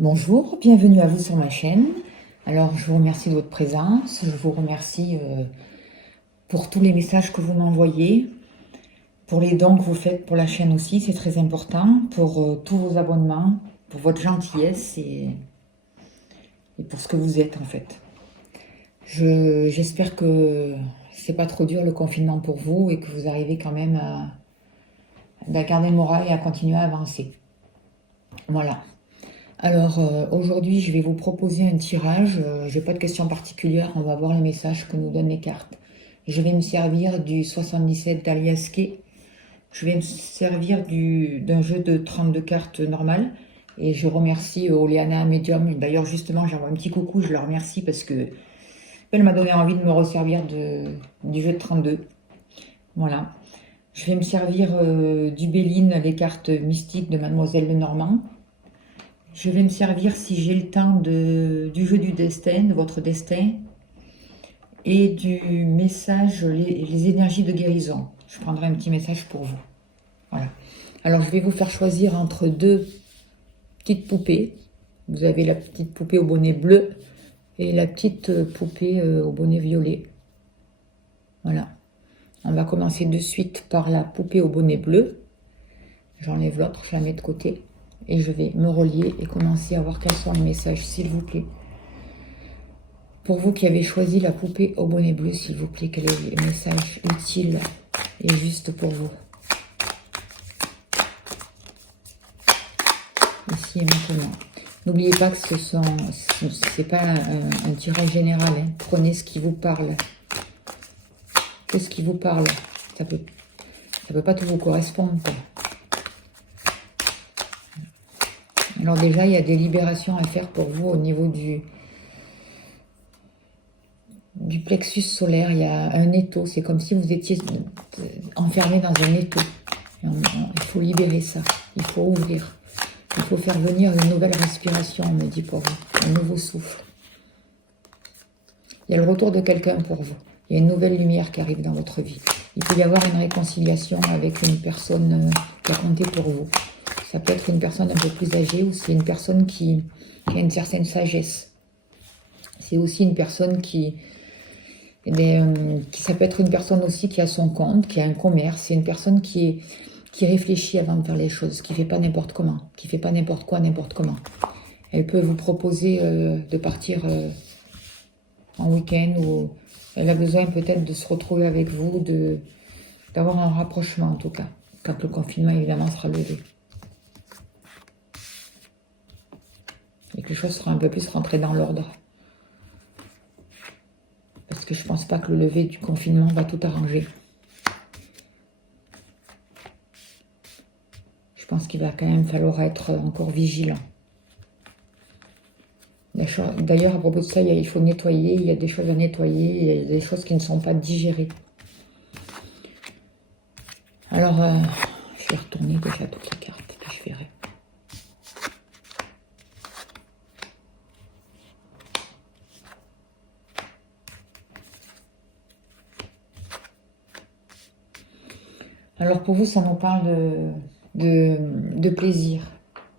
Bonjour, bienvenue à vous sur ma chaîne. Alors, je vous remercie de votre présence. Je vous remercie pour tous les messages que vous m'envoyez, pour les dons que vous faites pour la chaîne aussi, c'est très important, pour tous vos abonnements, pour votre gentillesse et pour ce que vous êtes en fait. J'espère que c'est pas trop dur le confinement pour vous et que vous arrivez quand même à garder le moral et à continuer à avancer. Voilà. Alors aujourd'hui, je vais vous proposer un tirage. Je n'ai pas de questions particulières, on va voir les messages que nous donnent les cartes. Je vais me servir du 77 d'Aliaské. Je vais me servir d'un jeu de 32 cartes normal. Et je remercie Oleana Medium. D'ailleurs, justement, j'envoie un petit coucou, je la remercie parce que elle m'a donné envie de me resservir du jeu de 32. Voilà. Je vais me servir du Béline, les cartes mystiques de Mademoiselle Lenormand. Je vais me servir, si j'ai le temps, du jeu du destin, de votre destin, et du message, les énergies de guérison. Je prendrai un petit message pour vous. Voilà. Alors, je vais vous faire choisir entre deux petites poupées. Vous avez la petite poupée au bonnet bleu et la petite poupée au bonnet violet. Voilà. On va commencer de suite par la poupée au bonnet bleu. J'enlève l'autre, je la mets de côté. Et je vais me relier et commencer à voir quels sont les messages, s'il vous plaît. Pour vous qui avez choisi la poupée au bonnet bleu, s'il vous plaît, quel est le message utile et juste pour vous. Ici et maintenant. N'oubliez pas que c'est pas un tirage général. Hein. Prenez ce qui vous parle. Qu'est-ce qui vous parle? Ça peut pas tout vous correspondre. Quoi. Alors déjà, il y a des libérations à faire pour vous au niveau du plexus solaire. Il y a un étau. C'est comme si vous étiez enfermé dans un étau. Il faut libérer ça. Il faut ouvrir. Il faut faire venir une nouvelle respiration, on me dit pour vous. Un nouveau souffle. Il y a le retour de quelqu'un pour vous. Il y a une nouvelle lumière qui arrive dans votre vie. Il peut y avoir une réconciliation avec une personne qui a compté pour vous. Ça peut être une personne un peu plus âgée ou c'est une personne qui a une certaine sagesse. C'est aussi une personne ça peut être une personne aussi qui a son compte, qui a un commerce. C'est une personne qui réfléchit avant de faire les choses, qui ne fait pas n'importe comment, qui ne fait pas n'importe quoi, n'importe comment. Elle peut vous proposer de partir en week-end ou elle a besoin peut-être de se retrouver avec vous, d'avoir un rapprochement en tout cas, quand le confinement évidemment sera levé. Et que les choses seront un peu plus rentrées dans l'ordre. Parce que je ne pense pas que le lever du confinement va tout arranger. Je pense qu'il va quand même falloir être encore vigilant. D'ailleurs, à propos de ça, il faut nettoyer, il y a des choses à nettoyer, il y a des choses qui ne sont pas digérées. Alors, je vais retourner déjà toutes les cartes, puis je verrai. Alors pour vous, ça nous parle de plaisir,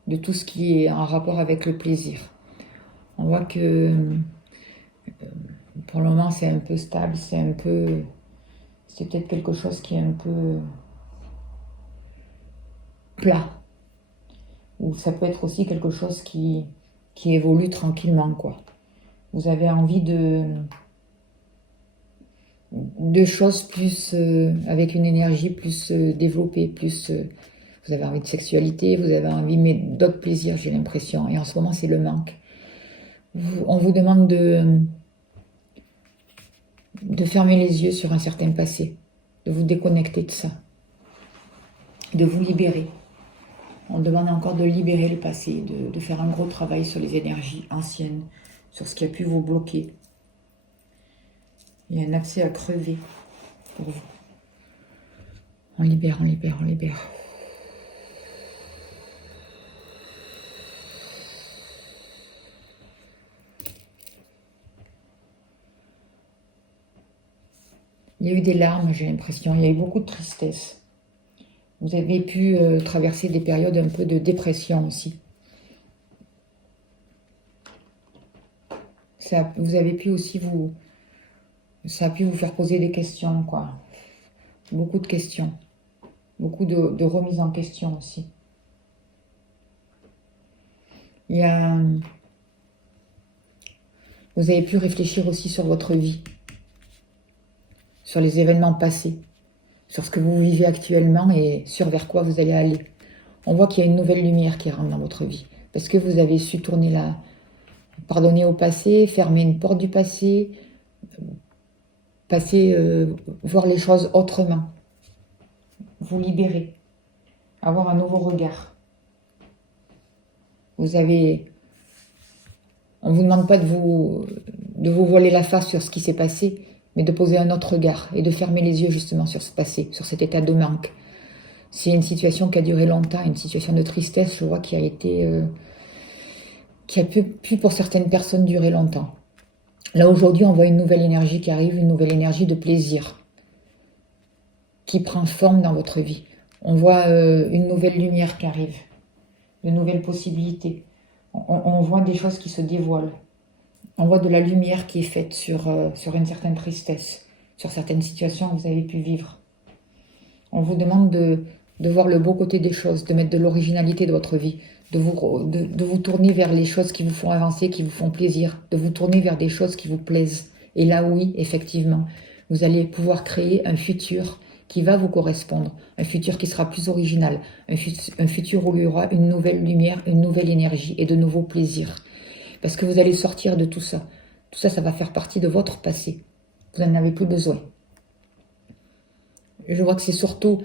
de tout ce qui est en rapport avec le plaisir. On voit que pour le moment c'est un peu stable, c'est peut-être quelque chose qui est un peu plat. Ou ça peut être aussi quelque chose qui évolue tranquillement, quoi. Vous avez envie de choses plus avec une énergie plus développée, plus vous avez envie de sexualité, vous avez envie mais d'autres plaisirs, j'ai l'impression. Et en ce moment, c'est le manque. On vous demande de fermer les yeux sur un certain passé, de vous déconnecter de ça, de vous libérer. On demande encore de libérer le passé, de faire un gros travail sur les énergies anciennes, sur ce qui a pu vous bloquer. Il y a un accès à crever pour vous. On libère, on libère, on libère. Il y a eu des larmes, j'ai l'impression. Il y a eu beaucoup de tristesse. Vous avez pu traverser des périodes un peu de dépression aussi. vous avez pu aussi ça a pu vous faire poser des questions, quoi. Beaucoup de questions. Beaucoup de remises en question aussi. Vous avez pu réfléchir aussi sur votre vie, sur les événements passés, sur ce que vous vivez actuellement et sur vers quoi vous allez aller. On voit qu'il y a une nouvelle lumière qui rentre dans votre vie, parce que vous avez su pardonner au passé, fermer une porte du passé, voir les choses autrement, vous libérer, avoir un nouveau regard. On vous demande pas de vous voiler la face sur ce qui s'est passé, mais de poser un autre regard et de fermer les yeux justement sur ce passé, sur cet état de manque. C'est une situation qui a duré longtemps, une situation de tristesse, je vois, qui a pu pour certaines personnes durer longtemps. Là aujourd'hui, on voit une nouvelle énergie qui arrive, une nouvelle énergie de plaisir qui prend forme dans votre vie. On voit une nouvelle lumière qui arrive, de nouvelles possibilités. On voit des choses qui se dévoilent. On voit de la lumière qui est faite sur une certaine tristesse, sur certaines situations que vous avez pu vivre. On vous demande de voir le beau côté des choses, de mettre de l'originalité de votre vie, de vous tourner vers les choses qui vous font avancer, qui vous font plaisir, de vous tourner vers des choses qui vous plaisent. Et là, oui, effectivement, vous allez pouvoir créer un futur qui va vous correspondre, un futur qui sera plus original, un futur où il y aura une nouvelle lumière, une nouvelle énergie et de nouveaux plaisirs. Parce que vous allez sortir de tout ça. Tout ça, ça va faire partie de votre passé. Vous n'en avez plus besoin. Je vois que c'est surtout,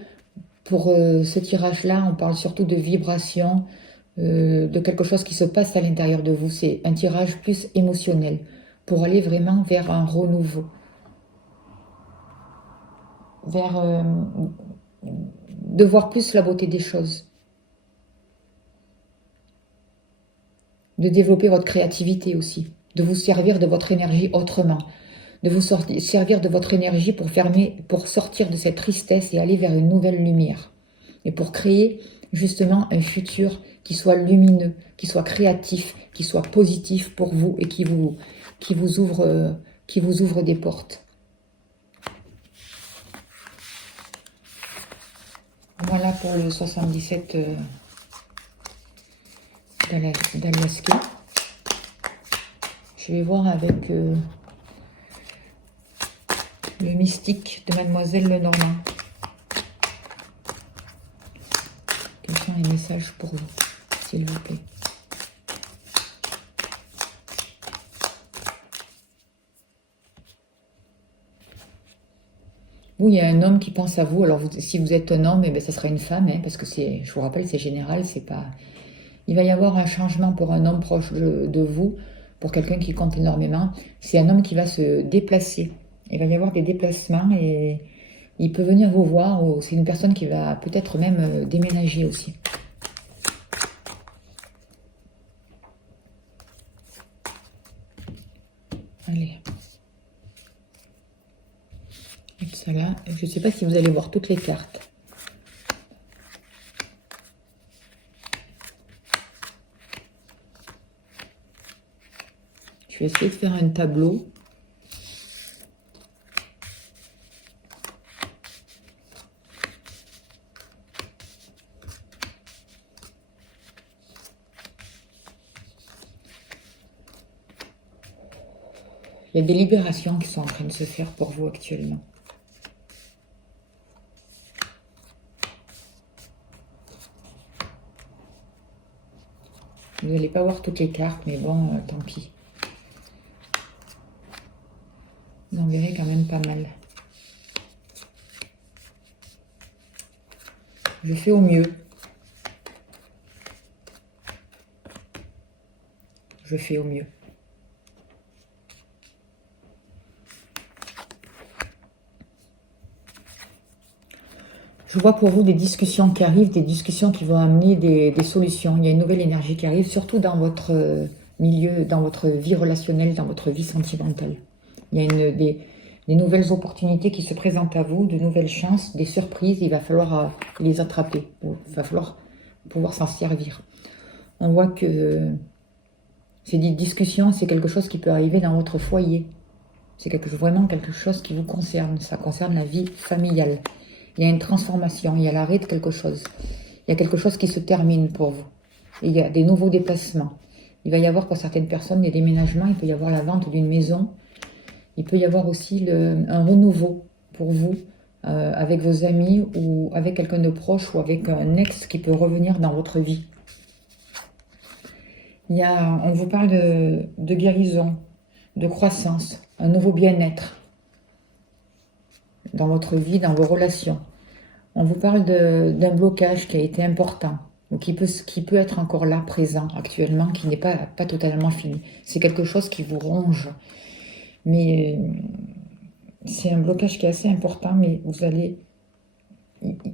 pour ce tirage-là, on parle surtout de vibration, de quelque chose qui se passe à l'intérieur de vous. C'est un tirage plus émotionnel, pour aller vraiment vers un renouveau. De voir plus la beauté des choses. De développer votre créativité aussi. De vous servir de votre énergie autrement. De vous servir de votre énergie pour sortir de cette tristesse et aller vers une nouvelle lumière. Et pour créer justement un futur qui soit lumineux, qui soit créatif, qui soit positif pour vous et qui vous ouvre des portes. Voilà pour le 77 d'Alaska. Je vais voir avec le mystique de Mademoiselle Lenormand. Quels sont les messages pour vous, s'il vous plaît? Oui, il y a un homme qui pense à vous. Alors, si vous êtes un homme, eh bien, ça sera une femme, hein, parce que je vous rappelle, c'est général, c'est pas... Il va y avoir un changement pour un homme proche de vous, pour quelqu'un qui compte énormément. C'est un homme qui va se déplacer. Il va y avoir des déplacements et il peut venir vous voir, ou c'est une personne qui va peut-être même déménager aussi. Allez. Et ça là, je ne sais pas si vous allez voir toutes les cartes. Je vais essayer de faire un tableau. Il y a des libérations qui sont en train de se faire pour vous actuellement. Vous n'allez pas voir toutes les cartes, mais bon, tant pis. Vous en verrez quand même pas mal. Je fais au mieux. Je fais au mieux. Je vois pour vous des discussions qui arrivent, des discussions qui vont amener des solutions. Il y a une nouvelle énergie qui arrive, surtout dans votre milieu, dans votre vie relationnelle, dans votre vie sentimentale. Il y a des nouvelles opportunités qui se présentent à vous, de nouvelles chances, des surprises. Il va falloir les attraper. Il va falloir pouvoir s'en servir. On voit que Ces discussions, c'est quelque chose qui peut arriver dans votre foyer. C'est vraiment quelque chose qui vous concerne. Ça concerne la vie familiale. Il y a une transformation, il y a l'arrêt de quelque chose. Il y a quelque chose qui se termine pour vous. Et il y a des nouveaux déplacements. Il va y avoir pour certaines personnes des déménagements, il peut y avoir la vente d'une maison. Il peut y avoir aussi un renouveau pour vous avec vos amis ou avec quelqu'un de proche ou avec un ex qui peut revenir dans votre vie. On vous parle de guérison, de croissance, un nouveau bien-être dans votre vie, dans vos relations. On vous parle d'un blocage qui a été important, ou qui peut être encore là, présent, actuellement, qui n'est pas totalement fini. C'est quelque chose qui vous ronge. Mais c'est un blocage qui est assez important, mais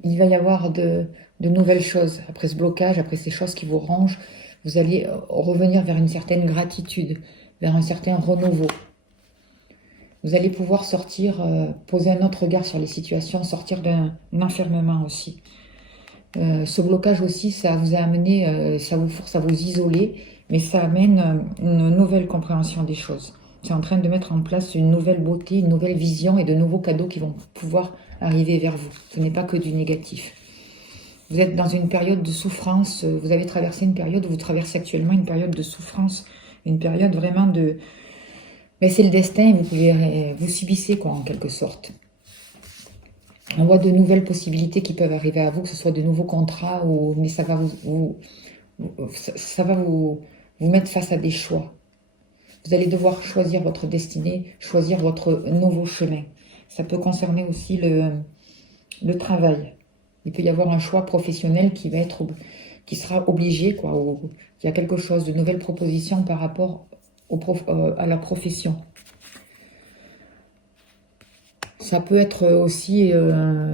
il va y avoir de nouvelles choses. Après ce blocage, après ces choses qui vous rongent, vous allez revenir vers une certaine gratitude, vers un certain renouveau. Vous allez pouvoir sortir, poser un autre regard sur les situations, sortir d'un enfermement aussi. Ce blocage aussi, ça vous a amené, ça vous force à vous isoler, mais ça amène une nouvelle compréhension des choses. C'est en train de mettre en place une nouvelle beauté, une nouvelle vision et de nouveaux cadeaux qui vont pouvoir arriver vers vous. Ce n'est pas que du négatif. Vous êtes dans une période de souffrance, vous avez traversé une période, vous traversez actuellement une période de souffrance, une période vraiment de... Mais c'est le destin, vous subissez quoi en quelque sorte. On voit de nouvelles possibilités qui peuvent arriver à vous, que ce soit de nouveaux contrats, mais ça va vous mettre face à des choix. Vous allez devoir choisir votre destinée, choisir votre nouveau chemin. Ça peut concerner aussi le travail. Il peut y avoir un choix professionnel qui sera obligé, quoi. Il y a quelque chose, de nouvelles propositions par rapport à la profession. Ça peut être aussi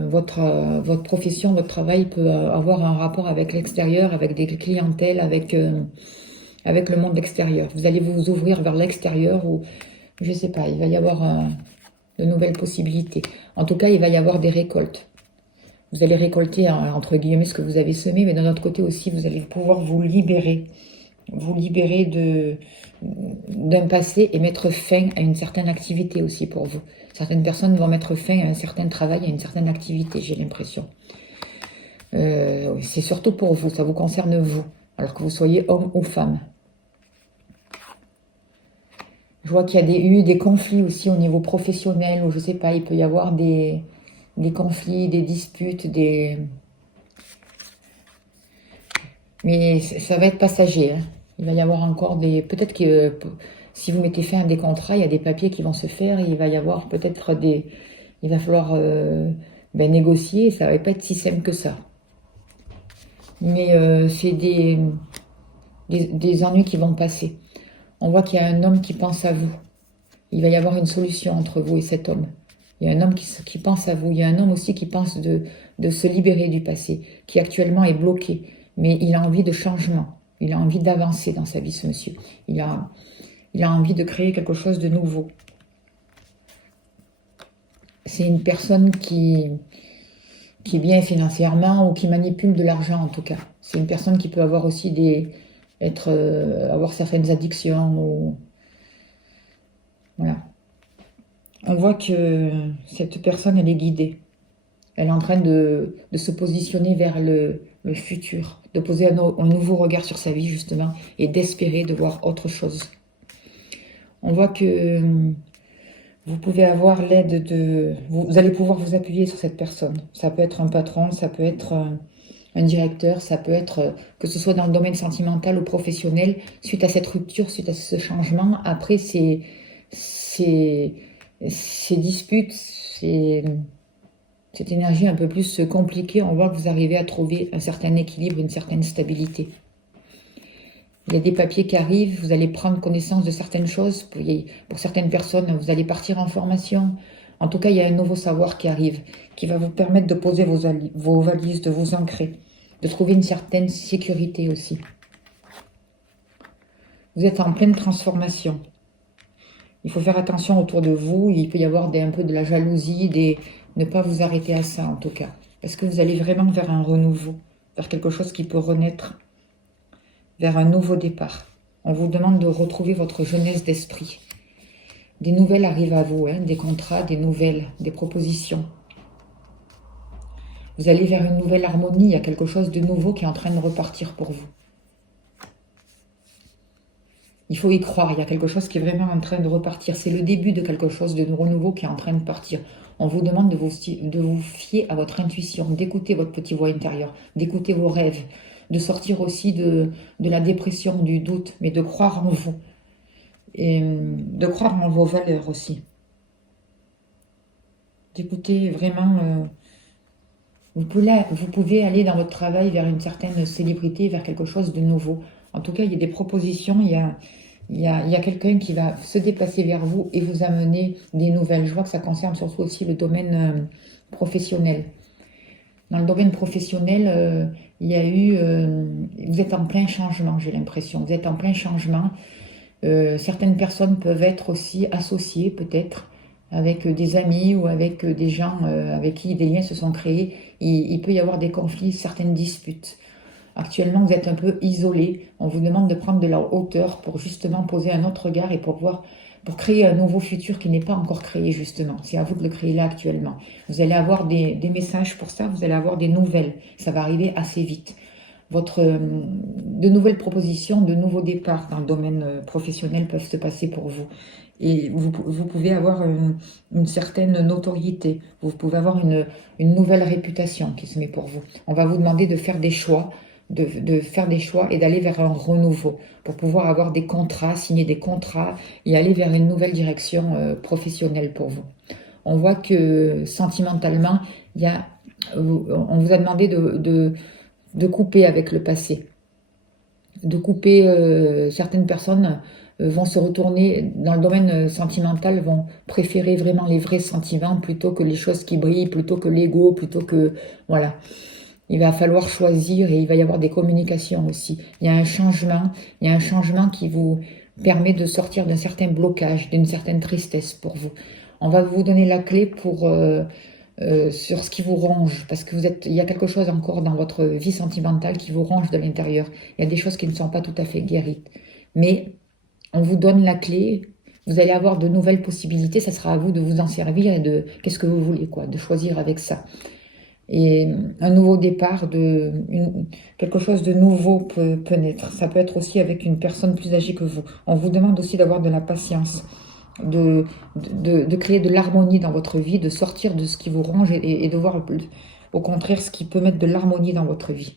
votre profession, votre travail peut avoir un rapport avec l'extérieur, avec des clientèles, avec le monde extérieur. Vous allez vous ouvrir vers l'extérieur ou, je sais pas, il va y avoir de nouvelles possibilités. En tout cas, il va y avoir des récoltes. Vous allez récolter, entre guillemets, ce que vous avez semé, mais d'un autre côté aussi, vous allez pouvoir vous libérer d'un passé et mettre fin à une certaine activité aussi pour vous. Certaines personnes vont mettre fin à un certain travail, à une certaine activité, j'ai l'impression. C'est surtout pour vous, ça vous concerne vous, alors que vous soyez homme ou femme. Je vois qu'il y a eu des conflits aussi au niveau professionnel, ou je sais pas, il peut y avoir des conflits, des disputes, mais ça va être passager, hein. Il va y avoir encore peut-être que si vous mettez fin à des contrats, il y a des papiers qui vont se faire, et il va y avoir peut-être il va falloir négocier, ça va pas être si simple que ça. Mais c'est des ennuis qui vont passer. On voit qu'il y a un homme qui pense à vous. Il va y avoir une solution entre vous et cet homme. Il y a un homme qui pense à vous. Il y a un homme aussi qui pense de se libérer du passé, qui actuellement est bloqué. Mais il a envie de changement. Il a envie d'avancer dans sa vie, ce monsieur. Il a envie de créer quelque chose de nouveau. C'est une personne qui est bien financièrement ou qui manipule de l'argent en tout cas. C'est une personne qui peut avoir aussi avoir certaines addictions. Voilà. On voit que cette personne, elle est guidée. Elle est en train de se positionner vers le futur, de poser un nouveau regard sur sa vie justement et d'espérer de voir autre chose. On voit que vous pouvez avoir l'aide vous allez pouvoir vous appuyer sur cette personne. Ça peut être un patron, ça peut être un directeur, ça peut être que ce soit dans le domaine sentimental ou professionnel. Suite à cette rupture, suite à ce changement, après ces disputes, cette énergie un peu plus compliquée, on voit que vous arrivez à trouver un certain équilibre, une certaine stabilité. Il y a des papiers qui arrivent, vous allez prendre connaissance de certaines choses. Pour certaines personnes, vous allez partir en formation. En tout cas, il y a un nouveau savoir qui arrive, qui va vous permettre de poser vos valises, de vous ancrer, de trouver une certaine sécurité aussi. Vous êtes en pleine transformation. Il faut faire attention autour de vous. Il peut y avoir un peu de la jalousie, ne pas vous arrêter à ça en tout cas. Parce que vous allez vraiment vers un renouveau, vers quelque chose qui peut renaître, vers un nouveau départ. On vous demande de retrouver votre jeunesse d'esprit. Des nouvelles arrivent à vous, hein, des contrats, des nouvelles, des propositions. Vous allez vers une nouvelle harmonie, il y a quelque chose de nouveau qui est en train de repartir pour vous. Il faut y croire, il y a quelque chose qui est vraiment en train de repartir. C'est le début de quelque chose de renouveau qui est en train de partir. On vous demande de vous fier à votre intuition, d'écouter votre petite voix intérieure, d'écouter vos rêves, de sortir aussi de la dépression, du doute, mais de croire en vous. Et de croire en vos valeurs aussi. D'écouter vraiment... vous pouvez aller dans votre travail vers une certaine célébrité, vers quelque chose de nouveau. En tout cas, il y a des propositions, il y a quelqu'un qui va se déplacer vers vous et vous amener des nouvelles. Je vois que ça concerne surtout aussi le domaine professionnel. Dans le domaine professionnel, il y a eu... vous êtes en plein changement, j'ai l'impression. Vous êtes en plein changement. Certaines personnes peuvent être aussi associées, peut-être, avec des amis ou avec des gens avec qui des liens se sont créés. Il peut y avoir des conflits, certaines disputes. Actuellement, vous êtes un peu isolé. On vous demande de prendre de la hauteur pour justement poser un autre regard et pour créer un nouveau futur qui n'est pas encore créé, justement. C'est à vous de le créer là, actuellement. Vous allez avoir des messages pour ça, vous allez avoir des nouvelles. Ça va arriver assez vite. De nouvelles propositions, de nouveaux départs dans le domaine professionnel peuvent se passer pour vous. Et vous pouvez avoir une certaine notoriété. Vous pouvez avoir une nouvelle réputation qui se met pour vous. On va vous demander de faire des choix, de faire des choix et d'aller vers un renouveau pour pouvoir avoir des contrats, signer des contrats et aller vers une nouvelle direction professionnelle pour vous. On voit que sentimentalement, on vous a demandé de couper avec le passé, de couper. Certaines personnes vont se retourner dans le domaine sentimental, vont préférer vraiment les vrais sentiments plutôt que les choses qui brillent, plutôt que l'ego, plutôt que... Voilà. Il va falloir choisir et il va y avoir des communications aussi. Il y a un changement qui vous permet de sortir d'un certain blocage, d'une certaine tristesse pour vous. On va vous donner la clé sur ce qui vous ronge, parce que il y a quelque chose encore dans votre vie sentimentale qui vous ronge de l'intérieur. Il y a des choses qui ne sont pas tout à fait guéries. Mais on vous donne la clé, vous allez avoir de nouvelles possibilités, ça sera à vous de vous en servir et qu'est-ce que vous voulez, quoi, de choisir avec ça. Et un nouveau départ, quelque chose de nouveau peut naître. Ça peut être aussi avec une personne plus âgée que vous. On vous demande aussi d'avoir de la patience, de créer de l'harmonie dans votre vie, de sortir de ce qui vous ronge et de voir au contraire ce qui peut mettre de l'harmonie dans votre vie.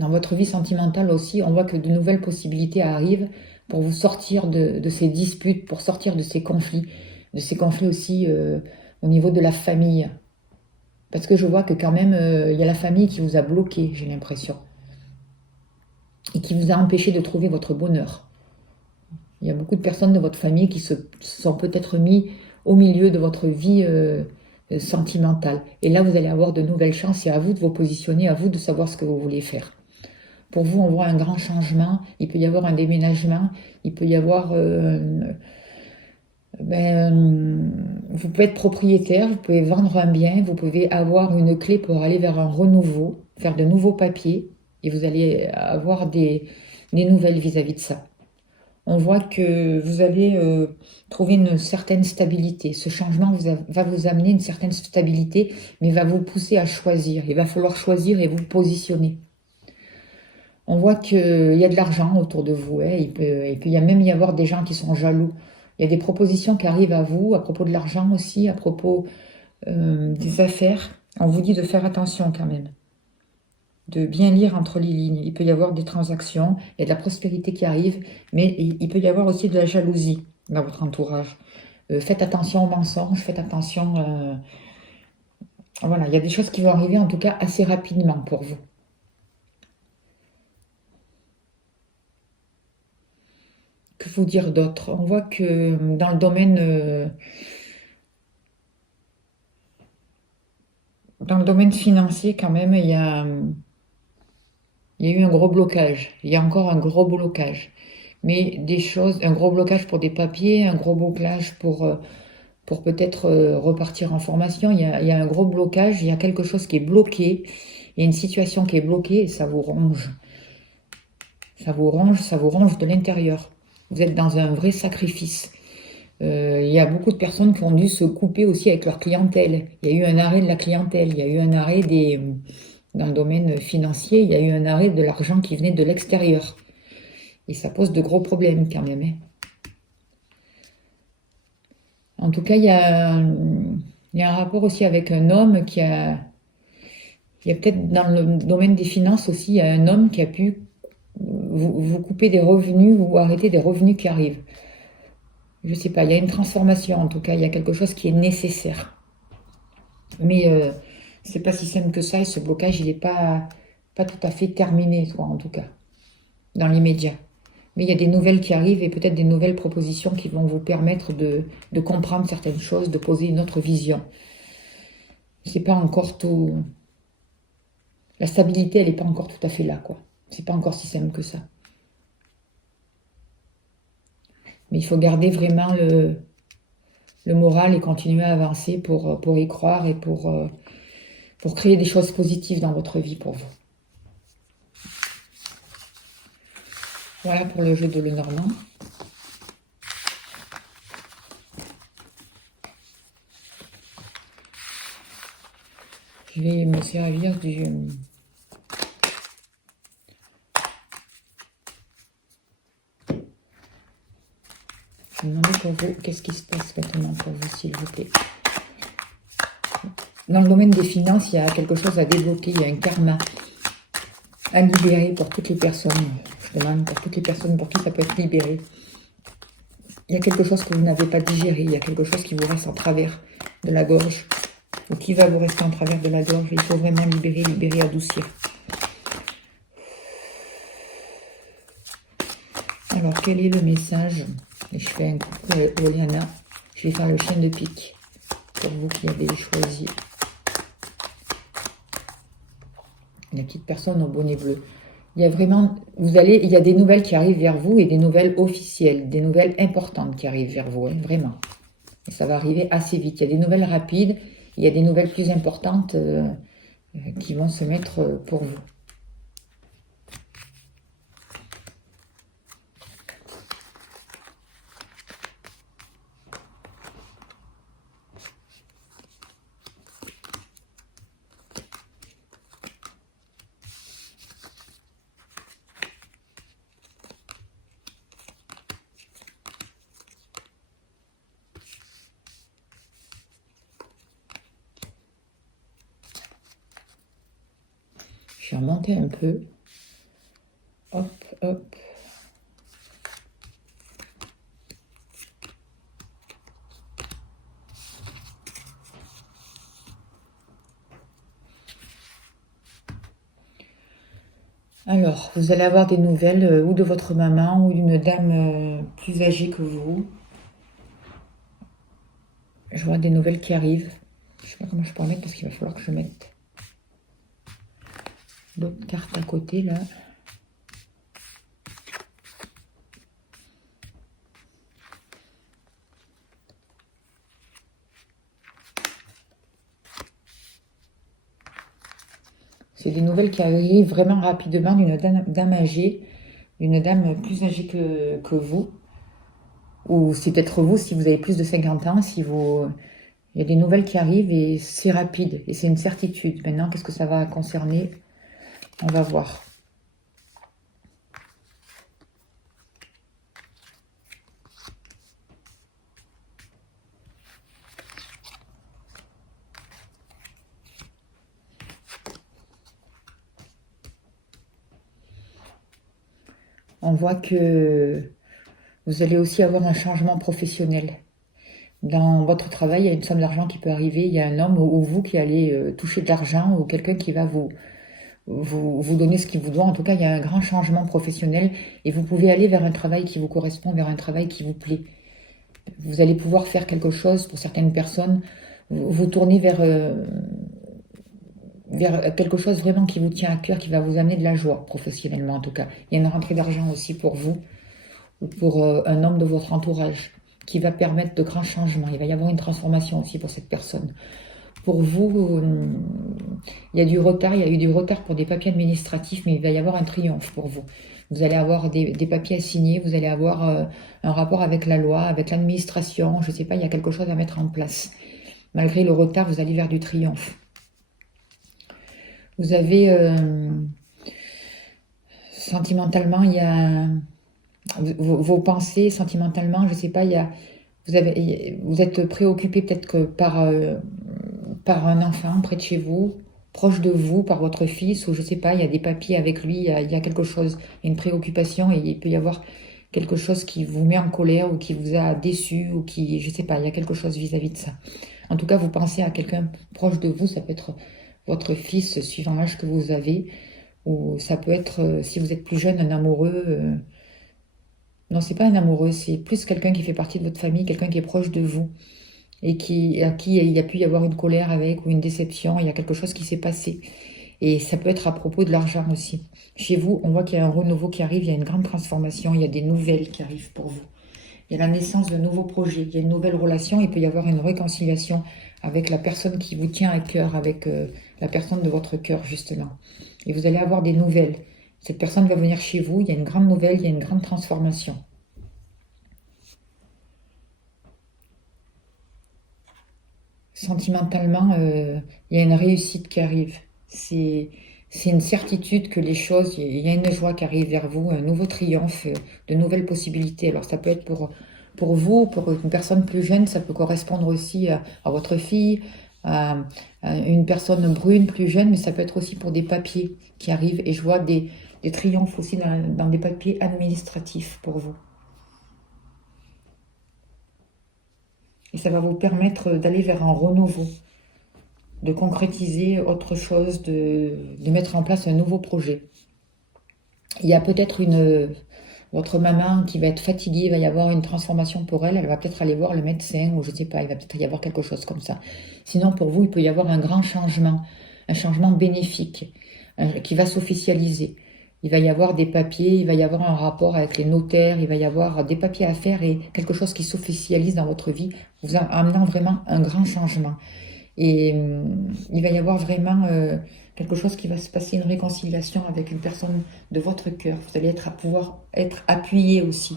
Dans votre vie sentimentale aussi, on voit que de nouvelles possibilités arrivent pour vous sortir de ces disputes, pour sortir de ces conflits aussi au niveau de la famille. Parce que je vois que quand même, il y a la famille qui vous a bloqué, j'ai l'impression. Et qui vous a empêché de trouver votre bonheur. Il y a beaucoup de personnes de votre famille qui se sont peut-être mis au milieu de votre vie sentimentale. Et là, vous allez avoir de nouvelles chances. C'est à vous de vous positionner, à vous de savoir ce que vous voulez faire. Pour vous, on voit un grand changement. Il peut y avoir un déménagement. Il peut y avoir... vous pouvez être propriétaire, vous pouvez vendre un bien, vous pouvez avoir une clé pour aller vers un renouveau, faire de nouveaux papiers, et vous allez avoir des nouvelles vis-à-vis de ça. On voit que vous allez trouver une certaine stabilité. Ce changement va vous amener une certaine stabilité, mais va vous pousser à choisir. Il va falloir choisir et vous positionner. On voit qu'il y a de l'argent autour de vous, hein, il peut même y avoir des gens qui sont jaloux. Il y a des propositions qui arrivent à vous, à propos de l'argent aussi, à propos des affaires. On vous dit de faire attention quand même, de bien lire entre les lignes. Il peut y avoir des transactions, il y a de la prospérité qui arrive, mais il peut y avoir aussi de la jalousie dans votre entourage. Faites attention aux mensonges, faites attention... voilà, il y a des choses qui vont arriver en tout cas assez rapidement pour vous. Que vous dire d'autre? On voit que dans le domaine financier, quand même, il y a eu un gros blocage. Il y a encore un gros blocage. Mais un gros blocage pour des papiers, un gros blocage pour peut-être repartir en formation. Il y a un gros blocage, il y a quelque chose qui est bloqué. Il y a une situation qui est bloquée et ça vous ronge. ça vous ronge de l'intérieur. Vous êtes dans un vrai sacrifice. Il y a beaucoup de personnes qui ont dû se couper aussi avec leur clientèle. Il y a eu un arrêt de la clientèle, il y a eu un arrêt dans le domaine financier, il y a eu un arrêt de l'argent qui venait de l'extérieur. Et ça pose de gros problèmes quand même, hein. En tout cas, il y a un rapport aussi avec un homme qui a... Il y a peut-être dans le domaine des finances aussi, il y a un homme qui a pu vous couper des revenus ou arrêter des revenus qui arrivent. Je ne sais pas, il y a une transformation en tout cas, il y a quelque chose qui est nécessaire. Mais c'est pas si simple que ça et ce blocage, il n'est pas tout à fait terminé, quoi, en tout cas, dans l'immédiat. Mais il y a des nouvelles qui arrivent et peut-être des nouvelles propositions qui vont vous permettre de comprendre certaines choses, de poser une autre vision. C'est pas encore tout... La stabilité, elle n'est pas encore tout à fait là, quoi. C'est pas encore si simple que ça. Mais il faut garder vraiment le moral et continuer à avancer pour y croire et pour créer des choses positives dans votre vie pour vous. Voilà pour le jeu de Lenormand. Je vais me servir du... Je vais demander pour vous, qu'est-ce qui se passe maintenant pour vous, s'il vous plaît. Dans le domaine des finances, il y a quelque chose à débloquer, il y a un karma à libérer pour toutes les personnes. Je demande pour toutes les personnes pour qui ça peut être libéré. Il y a quelque chose que vous n'avez pas digéré, il y a quelque chose qui vous reste en travers de la gorge, ou qui va vous rester en travers de la gorge. Il faut vraiment libérer, adoucir. Alors, quel est le message? Et je fais un coucou à Oliana. Je vais faire le chien de pique pour vous qui avez choisi la petite personne au bonnet bleu. Il y a vraiment, il y a des nouvelles qui arrivent vers vous et des nouvelles officielles, des nouvelles importantes qui arrivent vers vous, hein, vraiment. Et ça va arriver assez vite. Il y a des nouvelles rapides, il y a des nouvelles plus importantes qui vont se mettre pour vous. Je vais remonter un peu. Hop, hop. Alors, vous allez avoir des nouvelles ou de votre maman ou d'une dame plus âgée que vous. Je vois des nouvelles qui arrivent. Je ne sais pas comment je peux en mettre parce qu'il va falloir que je mette l'autre carte à côté là. C'est des nouvelles qui arrivent vraiment rapidement d'une dame âgée, une dame plus âgée que vous. Ou c'est peut-être vous si vous avez plus de 50 ans, si vous... Il y a des nouvelles qui arrivent et c'est rapide et c'est une certitude. Maintenant, qu'est-ce que ça va concerner? On va voir. On voit que vous allez aussi avoir un changement professionnel. Dans votre travail, il y a une somme d'argent qui peut arriver. Il y a un homme ou vous qui allez toucher de l'argent ou quelqu'un qui va vous donner ce qu'il vous doit. En tout cas, il y a un grand changement professionnel et vous pouvez aller vers un travail qui vous correspond, vers un travail qui vous plaît. Vous allez pouvoir faire quelque chose pour certaines personnes, vous tourner vers quelque chose vraiment qui vous tient à cœur, qui va vous amener de la joie, professionnellement en tout cas. Il y a une rentrée d'argent aussi pour vous, ou pour un homme de votre entourage, qui va permettre de grands changements. Il va y avoir une transformation aussi pour cette personne. Pour vous, il y a du retard, il y a eu du retard pour des papiers administratifs, mais il va y avoir un triomphe pour vous. Vous allez avoir des papiers à signer, vous allez avoir un rapport avec la loi, avec l'administration, je ne sais pas, il y a quelque chose à mettre en place. Malgré le retard, vous allez vers du triomphe. Vous avez, sentimentalement, il y a vos pensées, sentimentalement, je ne sais pas, vous êtes préoccupé peut-être que par un enfant près de chez vous, proche de vous, par votre fils, ou je ne sais pas, il y a des papiers avec lui, il y a quelque chose, il y a une préoccupation, et il peut y avoir quelque chose qui vous met en colère, ou qui vous a déçu, ou qui, je ne sais pas, il y a quelque chose vis-à-vis de ça. En tout cas, vous pensez à quelqu'un proche de vous, ça peut être votre fils, suivant l'âge que vous avez, ou ça peut être, si vous êtes plus jeune, un amoureux. Non, c'est pas un amoureux, c'est plus quelqu'un qui fait partie de votre famille, quelqu'un qui est proche de vous, et à qui il y a pu y avoir une colère avec, ou une déception, il y a quelque chose qui s'est passé. Et ça peut être à propos de l'argent aussi. Chez vous, on voit qu'il y a un renouveau qui arrive, il y a une grande transformation, il y a des nouvelles qui arrivent pour vous. Il y a la naissance d'un nouveau projet, il y a une nouvelle relation, il peut y avoir une réconciliation avec la personne qui vous tient à cœur, avec la personne de votre cœur, justement. Et vous allez avoir des nouvelles. Cette personne va venir chez vous, il y a une grande nouvelle, il y a une grande transformation. Sentimentalement, il y a une réussite qui arrive. C'est une certitude que les choses, il y a une joie qui arrive vers vous, un nouveau triomphe, de nouvelles possibilités. Alors ça peut être pour vous, pour une personne plus jeune, ça peut correspondre aussi à votre fille, à une personne brune plus jeune, mais ça peut être aussi pour des papiers qui arrivent. Et je vois des triomphes aussi dans des papiers administratifs pour vous. Et ça va vous permettre d'aller vers un renouveau, de concrétiser autre chose, de mettre en place un nouveau projet. Il y a peut-être votre maman qui va être fatiguée, il va y avoir une transformation pour elle, elle va peut-être aller voir le médecin, ou je ne sais pas, il va peut-être y avoir quelque chose comme ça. Sinon, pour vous, il peut y avoir un changement bénéfique, qui va s'officialiser. Il va y avoir des papiers, il va y avoir un rapport avec les notaires, il va y avoir des papiers à faire et quelque chose qui s'officialise dans votre vie, vous amenant vraiment un grand changement. Et il va y avoir vraiment quelque chose qui va se passer, une réconciliation avec une personne de votre cœur. Vous allez pouvoir être appuyé aussi.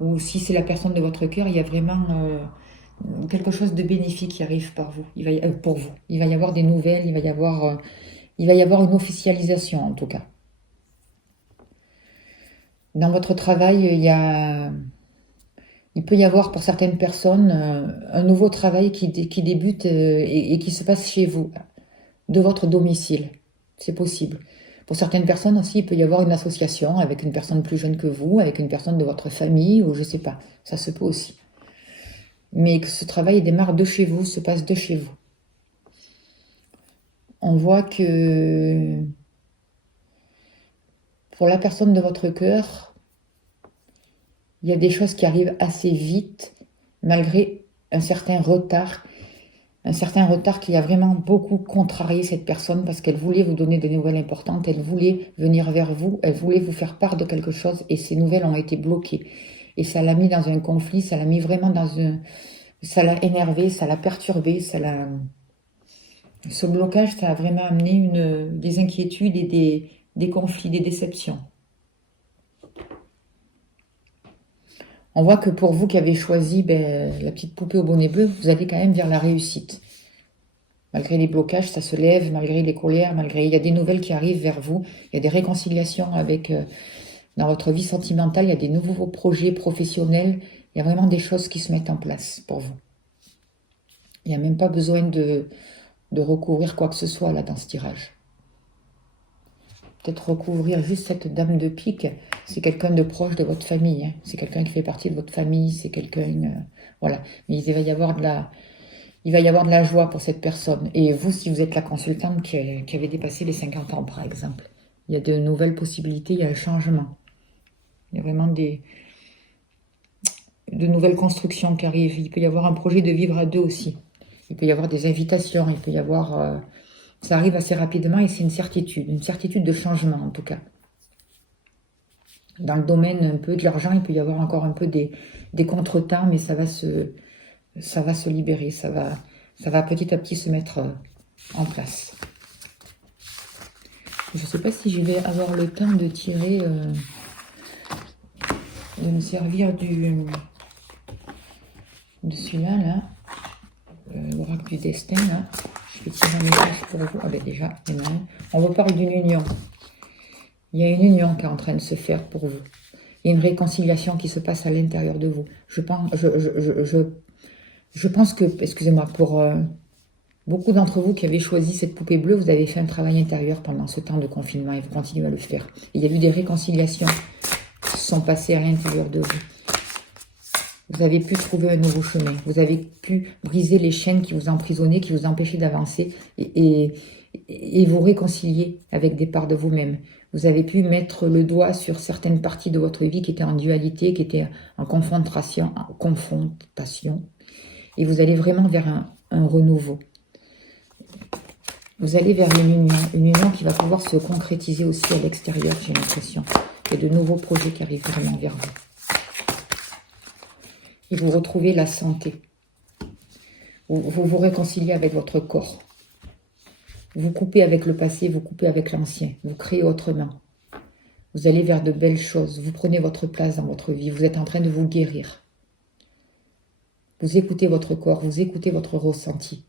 Ou si c'est la personne de votre cœur, il y a vraiment quelque chose de bénéfique qui arrive pour vous. Il va y avoir des nouvelles, il va y avoir une officialisation en tout cas. Dans votre travail, il peut y avoir pour certaines personnes un nouveau travail qui débute et qui se passe chez vous, de votre domicile. C'est possible. Pour certaines personnes aussi, il peut y avoir une association avec une personne plus jeune que vous, avec une personne de votre famille, ou je ne sais pas. Ça se peut aussi. Mais que ce travail démarre de chez vous, se passe de chez vous. On voit que pour la personne de votre cœur, il y a des choses qui arrivent assez vite, malgré un certain retard qui a vraiment beaucoup contrarié cette personne parce qu'elle voulait vous donner des nouvelles importantes, elle voulait venir vers vous, elle voulait vous faire part de quelque chose et ces nouvelles ont été bloquées. Et ça l'a mis dans un conflit, ça l'a mis vraiment ça l'a énervé, ça l'a perturbé, ce blocage, ça a vraiment amené des inquiétudes et des conflits, des déceptions. On voit que pour vous qui avez choisi la petite poupée au bonnet bleu, vous allez quand même vers la réussite. Malgré les blocages, ça se lève, malgré les colères, il y a des nouvelles qui arrivent vers vous, il y a des réconciliations dans votre vie sentimentale, il y a des nouveaux projets professionnels, il y a vraiment des choses qui se mettent en place pour vous. Il n'y a même pas besoin de recouvrir quoi que ce soit là dans ce tirage. Peut-être recouvrir juste cette dame de pique, c'est quelqu'un de proche de votre famille, hein. C'est quelqu'un qui fait partie de votre famille, c'est quelqu'un... voilà, mais il va y avoir de la joie pour cette personne. Et vous, si vous êtes la consultante qui avait dépassé les 50 ans, par exemple, il y a de nouvelles possibilités, il y a un changement. Il y a vraiment de nouvelles constructions qui arrivent. Il peut y avoir un projet de vivre à deux aussi. Il peut y avoir des invitations, il peut y avoir... ça arrive assez rapidement et c'est une certitude de changement en tout cas. Dans le domaine un peu de l'argent, il peut y avoir encore un peu des contretemps, mais ça va se libérer, ça va petit à petit se mettre en place. Je ne sais pas si je vais avoir le temps de tirer, de me servir de celui-là, là, l'oracle du destin, là. Je vais tirer un message pour vous. Ah ben déjà, il y en a un. On vous parle d'une union. Il y a une union qui est en train de se faire pour vous. Il y a une réconciliation qui se passe à l'intérieur de vous. Je pense que, excusez-moi, pour beaucoup d'entre vous qui avez choisi cette poupée bleue, vous avez fait un travail intérieur pendant ce temps de confinement et vous continuez à le faire. Il y a eu des réconciliations qui se sont passées à l'intérieur de vous. Vous avez pu trouver un nouveau chemin. Vous avez pu briser les chaînes qui vous emprisonnaient, qui vous empêchaient d'avancer et vous réconcilier avec des parts de vous-même. Vous avez pu mettre le doigt sur certaines parties de votre vie qui étaient en dualité, qui étaient en confrontation. Et vous allez vraiment vers un renouveau. Vous allez vers une union qui va pouvoir se concrétiser aussi à l'extérieur, j'ai l'impression. Il y a de nouveaux projets qui arrivent vraiment vers vous. Et vous retrouvez la santé. Vous vous réconciliez avec votre corps. Vous coupez avec le passé, vous coupez avec l'ancien. Vous créez autrement. Vous allez vers de belles choses. Vous prenez votre place dans votre vie. Vous êtes en train de vous guérir. Vous écoutez votre corps, vous écoutez votre ressenti.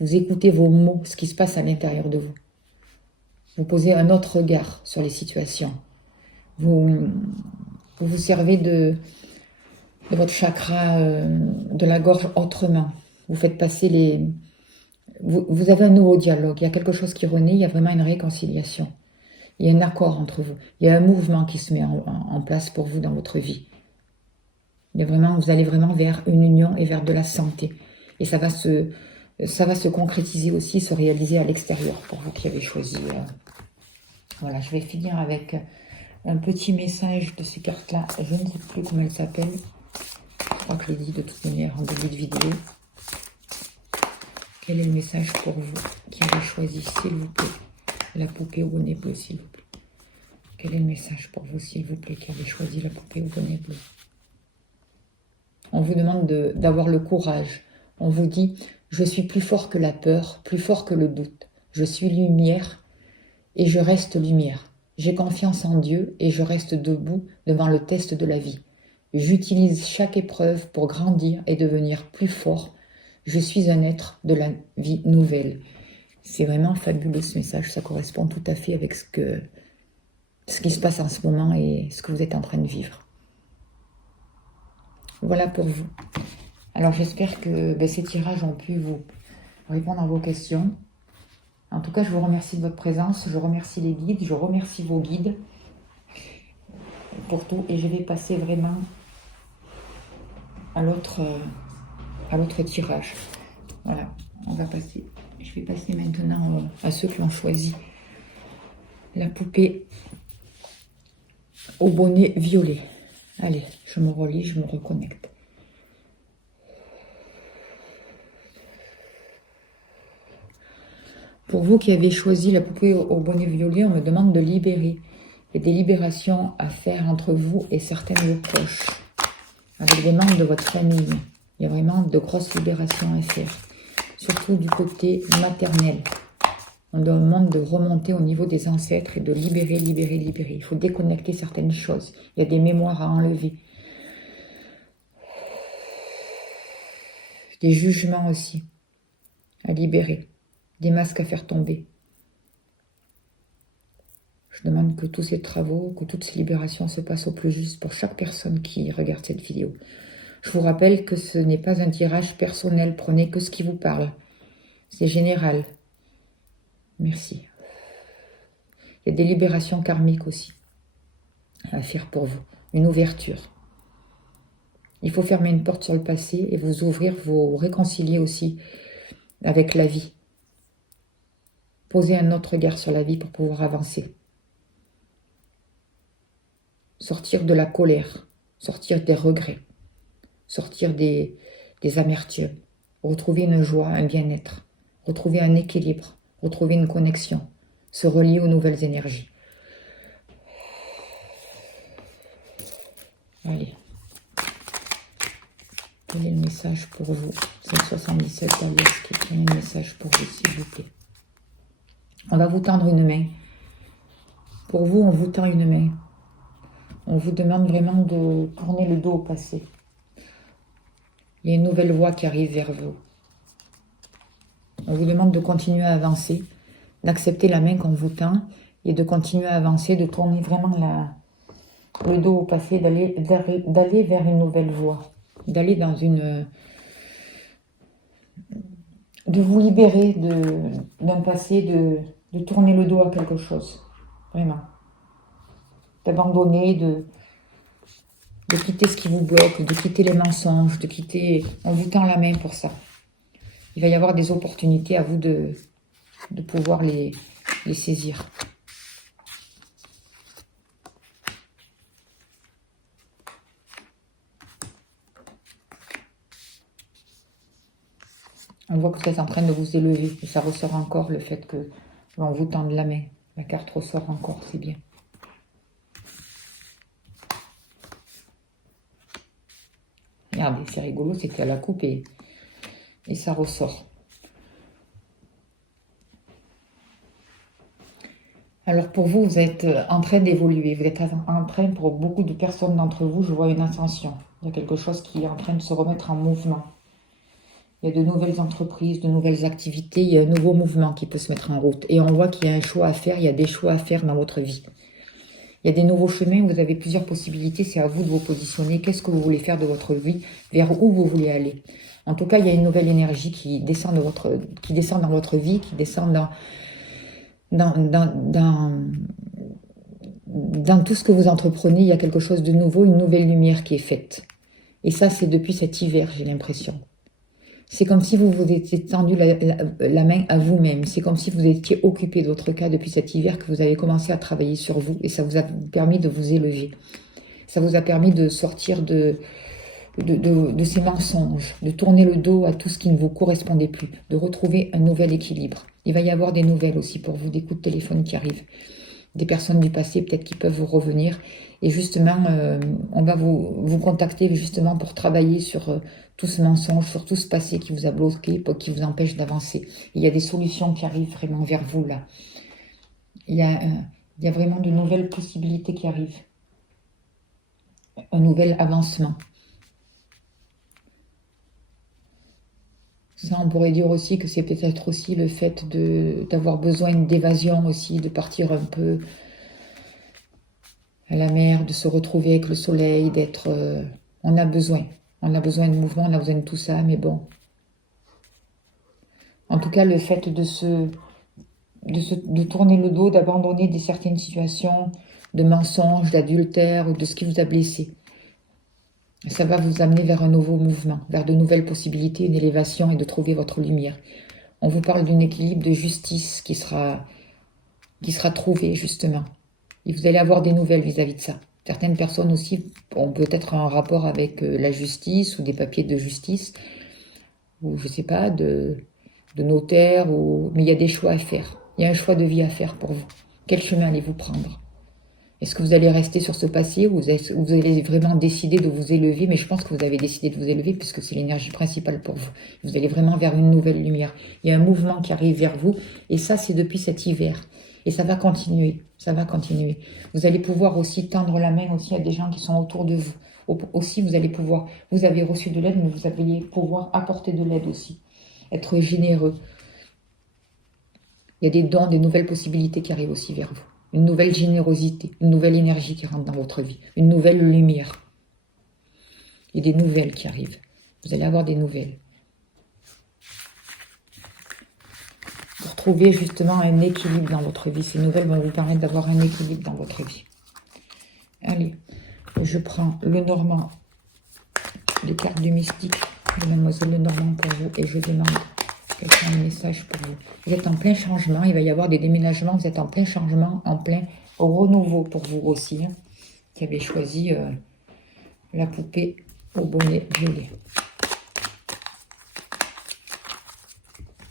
Vous écoutez vos mots, ce qui se passe à l'intérieur de vous. Vous posez un autre regard sur les situations. Vous vous servez de votre chakra de la gorge autrement. Vous faites passer les... Vous avez un nouveau dialogue. Il y a quelque chose qui renaît, il y a vraiment une réconciliation. Il y a un accord entre vous. Il y a un mouvement qui se met en place pour vous dans votre vie. Vous allez vraiment vers une union et vers de la santé. Et ça va se concrétiser aussi, se réaliser à l'extérieur pour vous qui avez choisi. Voilà, je vais finir avec un petit message de ces cartes-là. Je ne sais plus comment elles s'appellent. Je crois que je l'ai dit de toute manière en début de vidéo. Quel est le message pour vous qui avez choisi, s'il vous plaît, la poupée au bonnet bleu, s'il vous plaît? Quel est le message pour vous, s'il vous plaît, qui avez choisi la poupée au bonnet bleu? On vous demande d'avoir le courage. On vous dit, je suis plus fort que la peur, plus fort que le doute. Je suis lumière et je reste lumière. J'ai confiance en Dieu et je reste debout devant le test de la vie. J'utilise chaque épreuve pour grandir et devenir plus fort. Je suis un être de la vie nouvelle. C'est vraiment fabuleux ce message. Ça correspond tout à fait avec ce qui se passe en ce moment et ce que vous êtes en train de vivre. Voilà pour vous. Alors j'espère que ces tirages ont pu vous répondre à vos questions. En tout cas, je vous remercie de votre présence. Je remercie les guides. Je remercie vos guides pour tout. Et je vais passer vraiment à l'autre tirage. Voilà, on va passer. Je vais passer maintenant à ceux qui ont choisi la poupée au bonnet violet. Allez, je me relie, je me reconnecte. Pour vous qui avez choisi la poupée au bonnet violet, on me demande de libérer. Il y a des libérations à faire entre vous et certains de vos proches, avec des membres de votre famille. Il y a vraiment de grosses libérations à faire, surtout du côté maternel. On demande de remonter au niveau des ancêtres et de libérer. Il faut déconnecter certaines choses. Il y a des mémoires à enlever. Des jugements aussi à libérer. Des masques à faire tomber. Je demande que tous ces travaux, que toutes ces libérations se passent au plus juste pour chaque personne qui regarde cette vidéo. Je vous rappelle que ce n'est pas un tirage personnel. Prenez que ce qui vous parle. C'est général. Merci. Il y a des libérations karmiques aussi à faire pour vous. Une ouverture. Il faut fermer une porte sur le passé et vous ouvrir, vous réconcilier aussi avec la vie. Poser un autre regard sur la vie pour pouvoir avancer. Sortir de la colère, sortir des regrets, sortir des amertumes, retrouver une joie, un bien-être, retrouver un équilibre, retrouver une connexion, se relier aux nouvelles énergies. Allez. Quel est le message pour vous? 577 à l'ouest. Quel est le message pour vous, s'il vous plaît? On va vous tendre une main. Pour vous, on vous tend une main. On vous demande vraiment de tourner le dos au passé. Il y a une nouvelle voie qui arrive vers vous. On vous demande de continuer à avancer, d'accepter la main qu'on vous tend et de continuer à avancer, de tourner vraiment le dos au passé, d'aller vers une nouvelle voie, d'aller dans une... de vous libérer d'un passé, de tourner le dos à quelque chose, vraiment. D'abandonner, de quitter ce qui vous bloque, de quitter les mensonges, de quitter... On vous tend la main pour ça. Il va y avoir des opportunités à vous de pouvoir les saisir. On voit que vous êtes en train de vous élever. Et ça ressort encore le fait que on vous tende la main. La carte ressort encore, c'est bien. Regardez, c'est rigolo, c'est qu'à la coupe et ça ressort. Alors pour vous, vous êtes en train d'évoluer. Vous êtes en train, pour beaucoup de personnes d'entre vous, je vois une ascension. Il y a quelque chose qui est en train de se remettre en mouvement. Il y a de nouvelles entreprises, de nouvelles activités, il y a un nouveau mouvement qui peut se mettre en route. Et on voit qu'il y a un choix à faire, il y a des choix à faire dans votre vie. Il y a des nouveaux chemins, vous avez plusieurs possibilités, c'est à vous de vous positionner. Qu'est-ce que vous voulez faire de votre vie, vers où vous voulez aller. En tout cas, il y a une nouvelle énergie qui descend, dans votre vie, qui descend dans tout ce que vous entreprenez. Il y a quelque chose de nouveau, une nouvelle lumière qui est faite. Et ça, c'est depuis cet hiver, j'ai l'impression. C'est comme si vous vous étiez tendu la main à vous-même. C'est comme si vous étiez occupé de votre cas depuis cet hiver, que vous avez commencé à travailler sur vous. Et ça vous a permis de vous élever. Ça vous a permis de sortir de ces mensonges, de tourner le dos à tout ce qui ne vous correspondait plus, de retrouver un nouvel équilibre. Il va y avoir des nouvelles aussi pour vous, des coups de téléphone qui arrivent. Des personnes du passé peut-être qui peuvent vous revenir. Et justement, on va vous contacter justement pour travailler sur tout ce mensonge, sur tout ce passé qui vous a bloqué, qui vous empêche d'avancer. Il y a des solutions qui arrivent vraiment vers vous là. Il y a vraiment de nouvelles possibilités qui arrivent. Un nouvel avancement. Ça, on pourrait dire aussi que c'est peut-être aussi le fait d'avoir besoin d'évasion aussi, de partir un peu à la mer, de se retrouver avec le soleil, d'être... on a besoin de mouvement, on a besoin de tout ça, mais bon. En tout cas, le fait de tourner le dos, d'abandonner certaines situations de mensonges, d'adultère ou de ce qui vous a blessé. Ça va vous amener vers un nouveau mouvement, vers de nouvelles possibilités, une élévation et de trouver votre lumière. On vous parle d'un équilibre de justice qui sera trouvé, justement. Et vous allez avoir des nouvelles vis-à-vis de ça. Certaines personnes aussi ont peut-être un rapport avec la justice ou des papiers de justice, ou je ne sais pas, de notaire, mais il y a des choix à faire. Il y a un choix de vie à faire pour vous. Quel chemin allez-vous prendre? Est-ce que vous allez rester sur ce passé ou vous allez vraiment décider de vous élever? Mais je pense que vous avez décidé de vous élever puisque c'est l'énergie principale pour vous. Vous allez vraiment vers une nouvelle lumière. Il y a un mouvement qui arrive vers vous et ça, c'est depuis cet hiver. Et ça va continuer, ça va continuer. Vous allez pouvoir aussi tendre la main aussi à des gens qui sont autour de vous. Aussi, vous allez pouvoir, vous avez reçu de l'aide, mais vous allez pouvoir apporter de l'aide aussi. Être généreux. Il y a des dons, des nouvelles possibilités qui arrivent aussi vers vous. Une nouvelle générosité, une nouvelle énergie qui rentre dans votre vie, une nouvelle lumière. Il y a des nouvelles qui arrivent. Vous allez avoir des nouvelles. Pour trouver justement un équilibre dans votre vie. Ces nouvelles vont vous permettre d'avoir un équilibre dans votre vie. Allez, je prends le Normand, les cartes du mystique de Mademoiselle Lenormand pour vous et je demande quelqu'un un message pour vous. Vous êtes en plein changement, il va y avoir des déménagements, vous êtes en plein changement, en plein renouveau pour vous aussi, hein, qui avez choisi la poupée au bonnet violet.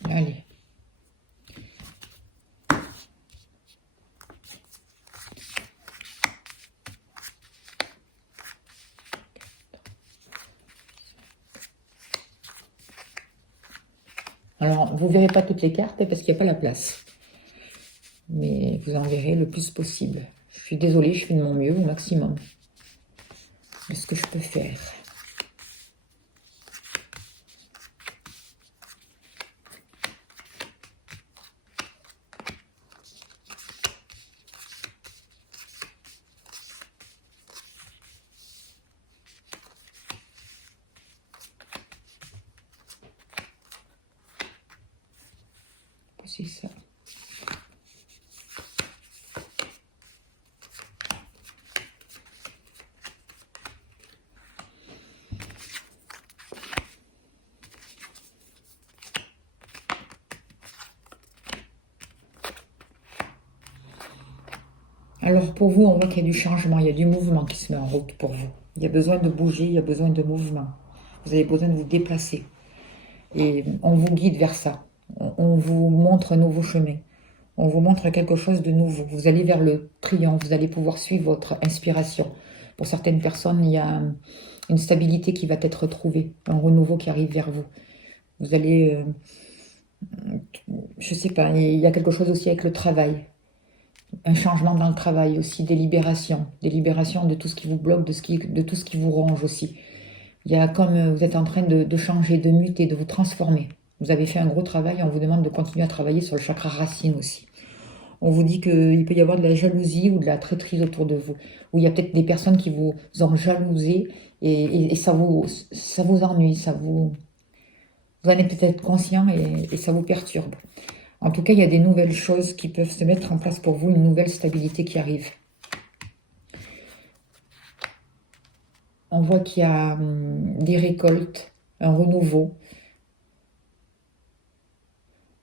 Allez. Alors, vous ne verrez pas toutes les cartes parce qu'il n'y a pas la place. vous enverrai le plus possible. Je suis désolée, je fais de mon mieux au maximum de ce que je peux faire. C'est ça. Alors pour vous, on voit qu'il y a du changement, il y a du mouvement qui se met en route pour vous. Il y a besoin de bouger, il y a besoin de mouvement. Vous avez besoin de vous déplacer. Et on vous guide vers ça. On vous montre un nouveau chemin. On vous montre quelque chose de nouveau. Vous allez vers le triomphe, vous allez pouvoir suivre votre inspiration. Pour certaines personnes, il y a une stabilité qui va être retrouvée, un renouveau qui arrive vers vous. Vous allez, je sais pas, il y a quelque chose aussi avec le travail. Un changement dans le travail aussi, des libérations de tout ce qui vous bloque, de tout ce qui vous ronge aussi. Il y a comme vous êtes en train de changer, de muter, de vous transformer. Vous avez fait un gros travail, on vous demande de continuer à travailler sur le chakra racine aussi. On vous dit qu'il peut y avoir de la jalousie ou de la traîtrise autour de vous. Ou il y a peut-être des personnes qui vous ont jalousé et ça vous ennuie, vous en êtes peut-être conscient et ça vous perturbe. En tout cas, il y a des nouvelles choses qui peuvent se mettre en place pour vous, une nouvelle stabilité qui arrive. On voit qu'il y a des récoltes, un renouveau.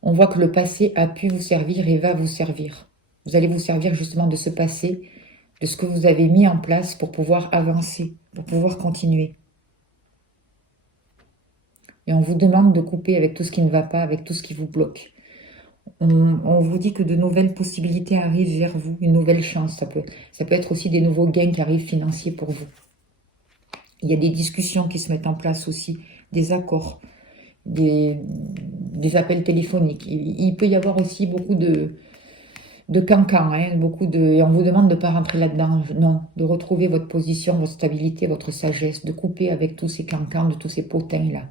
On voit que le passé a pu vous servir et va vous servir. Vous allez vous servir justement de ce passé, de ce que vous avez mis en place pour pouvoir avancer, pour pouvoir continuer. Et on vous demande de couper avec tout ce qui ne va pas, avec tout ce qui vous bloque. On vous dit que de nouvelles possibilités arrivent vers vous, une nouvelle chance. Ça peut être aussi des nouveaux gains qui arrivent financiers pour vous. Il y a des discussions qui se mettent en place aussi, des accords, des appels téléphoniques. Il peut y avoir aussi beaucoup de cancans, hein, et on vous demande de ne pas rentrer là-dedans. Non, de retrouver votre position, votre stabilité, votre sagesse, de couper avec tous ces cancans, de tous ces potins-là.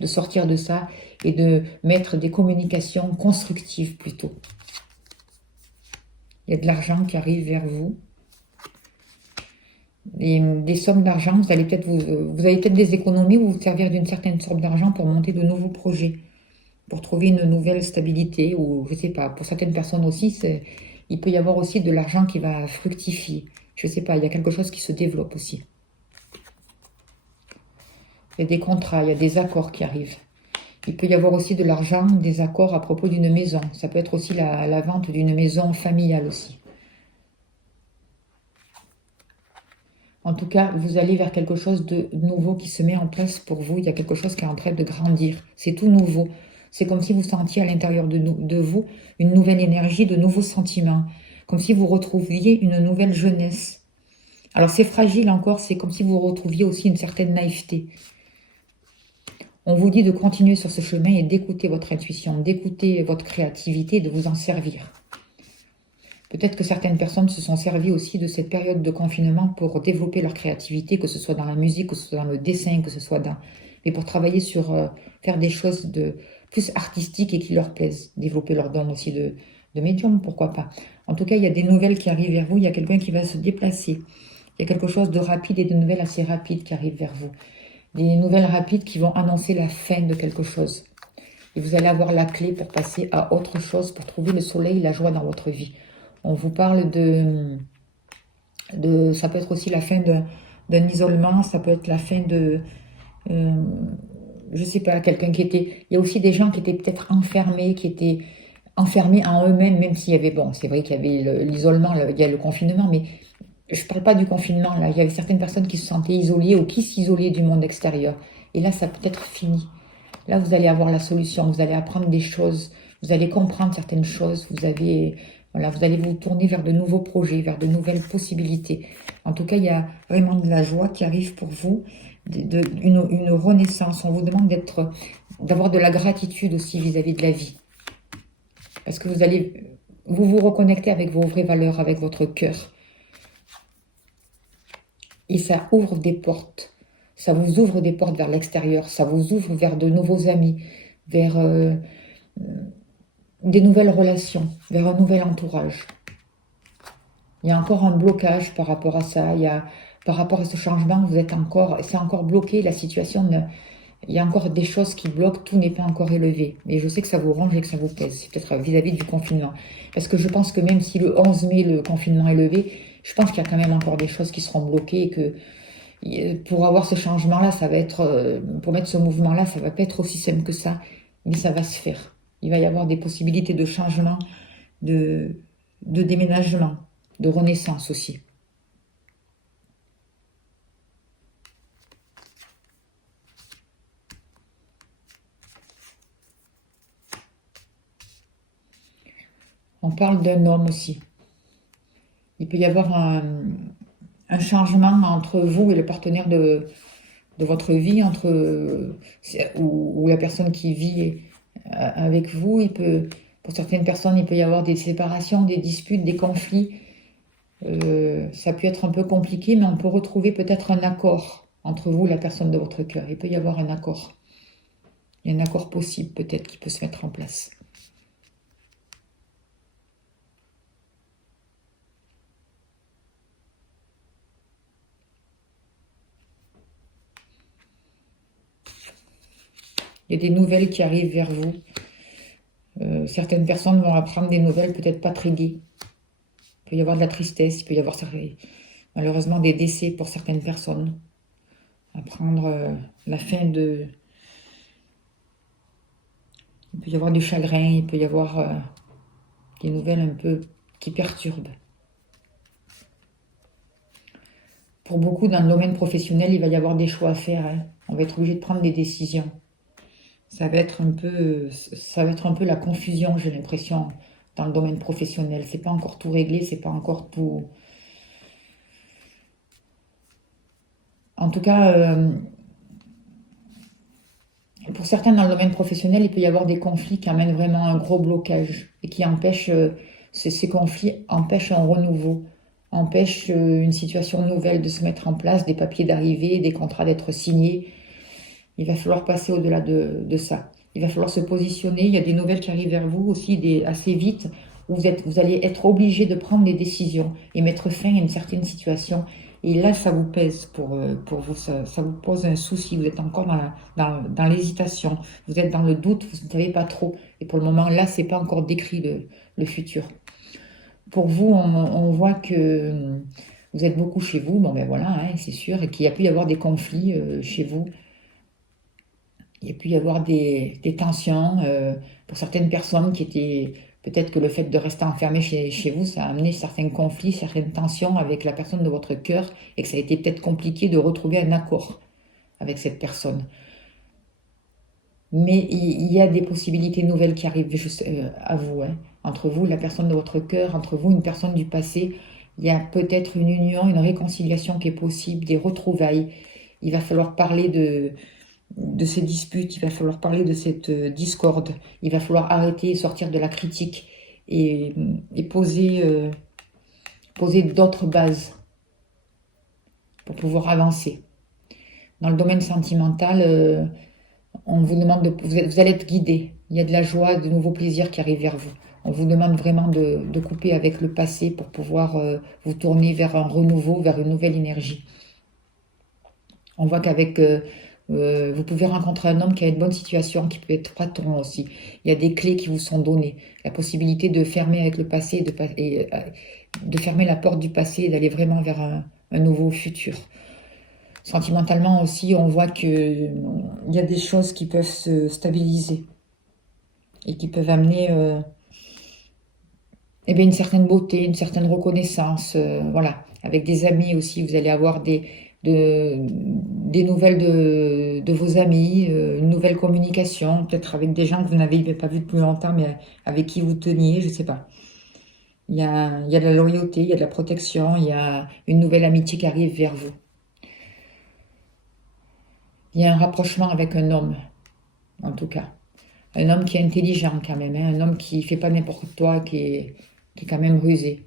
De sortir de ça et de mettre des communications constructives plutôt. Il y a de l'argent qui arrive vers vous. Et des sommes d'argent, vous allez peut-être des économies ou vous servir d'une certaine somme d'argent pour monter de nouveaux projets, pour trouver une nouvelle stabilité, ou je ne sais pas, pour certaines personnes aussi, il peut y avoir aussi de l'argent qui va fructifier. Je ne sais pas, il y a quelque chose qui se développe aussi. Il y a des contrats, il y a des accords qui arrivent. Il peut y avoir aussi de l'argent, des accords à propos d'une maison. Ça peut être aussi la vente d'une maison familiale aussi. En tout cas, vous allez vers quelque chose de nouveau qui se met en place pour vous. Il y a quelque chose qui est en train de grandir. C'est tout nouveau. C'est comme si vous sentiez à l'intérieur de vous une nouvelle énergie, de nouveaux sentiments. Comme si vous retrouviez une nouvelle jeunesse. Alors c'est fragile encore, c'est comme si vous retrouviez aussi une certaine naïveté. On vous dit de continuer sur ce chemin et d'écouter votre intuition, d'écouter votre créativité et de vous en servir. Peut-être que certaines personnes se sont servies aussi de cette période de confinement pour développer leur créativité, que ce soit dans la musique, que ce soit dans le dessin, que ce soit mais pour travailler sur faire des choses de plus artistiques et qui leur plaisent. Développer leur don aussi de médium, pourquoi pas. En tout cas, il y a des nouvelles qui arrivent vers vous, il y a quelqu'un qui va se déplacer. Il y a quelque chose de rapide et de nouvelles assez rapides qui arrivent vers vous. Des nouvelles rapides qui vont annoncer la fin de quelque chose. Et vous allez avoir la clé pour passer à autre chose, pour trouver le soleil, la joie dans votre vie. On vous parle ça peut être aussi la fin d'un isolement, ça peut être la fin de, je sais pas, quelqu'un qui était... Il y a aussi des gens qui étaient peut-être enfermés, qui étaient enfermés en eux-mêmes, même s'il y avait, bon, c'est vrai qu'il y avait l'isolement, il y a le confinement, mais je ne parle pas du confinement, là. Il y avait certaines personnes qui se sentaient isolées ou qui s'isolaient du monde extérieur. Et là, ça peut être fini. Là, vous allez avoir la solution, vous allez apprendre des choses, vous allez comprendre certaines choses, vous allez vous tourner vers de nouveaux projets, vers de nouvelles possibilités. En tout cas, il y a vraiment de la joie qui arrive pour vous, une renaissance. On vous demande d'avoir de la gratitude aussi vis-à-vis de la vie. Parce que vous allez vous vous reconnectez avec vos vraies valeurs, avec votre cœur. Et ça ouvre des portes. Ça vous ouvre des portes vers l'extérieur. Ça vous ouvre vers de nouveaux amis, vers des nouvelles relations, vers un nouvel entourage. Il y a encore un blocage par rapport à ça. Par rapport à ce changement, c'est encore bloqué. La situation, il y a encore des choses qui bloquent. Tout n'est pas encore élevé. Mais je sais que ça vous range et que ça vous pèse. C'est peut-être vis-à-vis du confinement. Parce que je pense que même si le 11 mai, le confinement est levé, je pense qu'il y a quand même encore des choses qui seront bloquées et que pour avoir ce changement-là, ça va être, pour mettre ce mouvement-là, ça va pas être aussi simple que ça, mais ça va se faire. Il va y avoir des possibilités de changement, de déménagement, de renaissance aussi. On parle d'un homme aussi. Il peut y avoir un changement entre vous et le partenaire de votre vie, ou la personne qui vit avec vous. Pour certaines personnes, il peut y avoir des séparations, des disputes, des conflits. Ça peut être un peu compliqué, mais on peut retrouver peut-être un accord entre vous et la personne de votre cœur. Il peut y avoir un accord. Il y a un accord possible peut-être qui peut se mettre en place. Il y a des nouvelles qui arrivent vers vous. Certaines personnes vont apprendre des nouvelles peut-être pas très gaies. Il peut y avoir de la tristesse, il peut y avoir malheureusement des décès pour certaines personnes. Apprendre la fin de... Il peut y avoir du chagrin, il peut y avoir des nouvelles un peu qui perturbent. Pour beaucoup, dans le domaine professionnel, il va y avoir des choix à faire. Hein. On va être obligé de prendre des décisions. Ça va être un peu la confusion, j'ai l'impression, dans le domaine professionnel. C'est pas encore tout réglé, c'est pas encore tout... En tout cas, pour certains dans le domaine professionnel, il peut y avoir des conflits qui amènent vraiment un gros blocage et qui empêchent, ces conflits empêchent un renouveau, empêchent une situation nouvelle de se mettre en place, des papiers d'arrivée, des contrats d'être signés. Il va falloir passer au-delà de ça. Il va falloir se positionner. Il y a des nouvelles qui arrivent vers vous aussi assez vite, où vous allez être obligé de prendre des décisions et mettre fin à une certaine situation. Et là, ça vous pèse pour vous, ça vous pose un souci. Vous êtes encore dans l'hésitation, vous êtes dans le doute, vous ne savez pas trop. Et pour le moment, là, c'est pas encore décrit le futur. Pour vous, on voit que vous êtes beaucoup chez vous. Bon, ben voilà, hein, c'est sûr, et qu'il y a pu y avoir des conflits chez vous. Il y a pu y avoir des tensions pour certaines personnes qui étaient... Peut-être que le fait de rester enfermé chez vous, ça a amené certains conflits, certaines tensions avec la personne de votre cœur et que ça a été peut-être compliqué de retrouver un accord avec cette personne. Mais il y a des possibilités nouvelles qui arrivent à vous, hein. Entre vous, la personne de votre cœur, entre vous, une personne du passé. Il y a peut-être une union, une réconciliation qui est possible, des retrouvailles. Il va falloir parler de ces disputes, il va falloir parler de cette discorde, il va falloir arrêter, sortir de la critique et poser d'autres bases pour pouvoir avancer. Dans le domaine sentimental, on vous demande vous allez être guidé. Il y a de la joie, de nouveaux plaisirs qui arrivent vers vous. On vous demande vraiment de couper avec le passé pour pouvoir vous tourner vers un renouveau, vers une nouvelle énergie. On voit qu'avec... vous pouvez rencontrer un homme qui a une bonne situation, qui peut être patron aussi. Il y a des clés qui vous sont données. La possibilité de fermer avec le passé, de fermer la porte du passé et d'aller vraiment vers un nouveau futur. Sentimentalement aussi, on voit qu'il y a des choses qui peuvent se stabiliser et qui peuvent amener une certaine beauté, une certaine reconnaissance. Voilà. Avec des amis aussi, vous allez avoir des nouvelles de vos amis, une nouvelle communication, peut-être avec des gens que vous n'avez pas vus depuis longtemps, mais avec qui vous teniez, je ne sais pas. Il y a de la loyauté, il y a de la protection, il y a une nouvelle amitié qui arrive vers vous. Il y a un rapprochement avec un homme, en tout cas. Un homme qui est intelligent quand même, hein, un homme qui ne fait pas n'importe quoi, qui est qui est quand même rusé,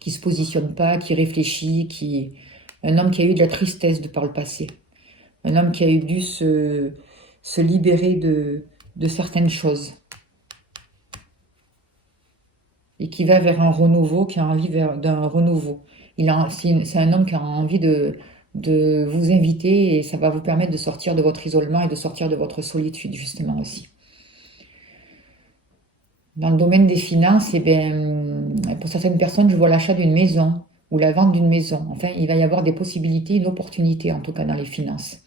qui ne se positionne pas, qui réfléchit, un homme qui a eu de la tristesse de par le passé, un homme qui a eu dû se libérer de certaines choses et qui va vers un renouveau, qui a envie d'un renouveau. C'est un homme qui a envie de vous inviter et ça va vous permettre de sortir de votre isolement et de sortir de votre solitude justement aussi. Dans le domaine des finances, eh bien, pour certaines personnes, je vois l'achat d'une maison ou la vente d'une maison. Enfin, il va y avoir des possibilités, une opportunité en tout cas dans les finances.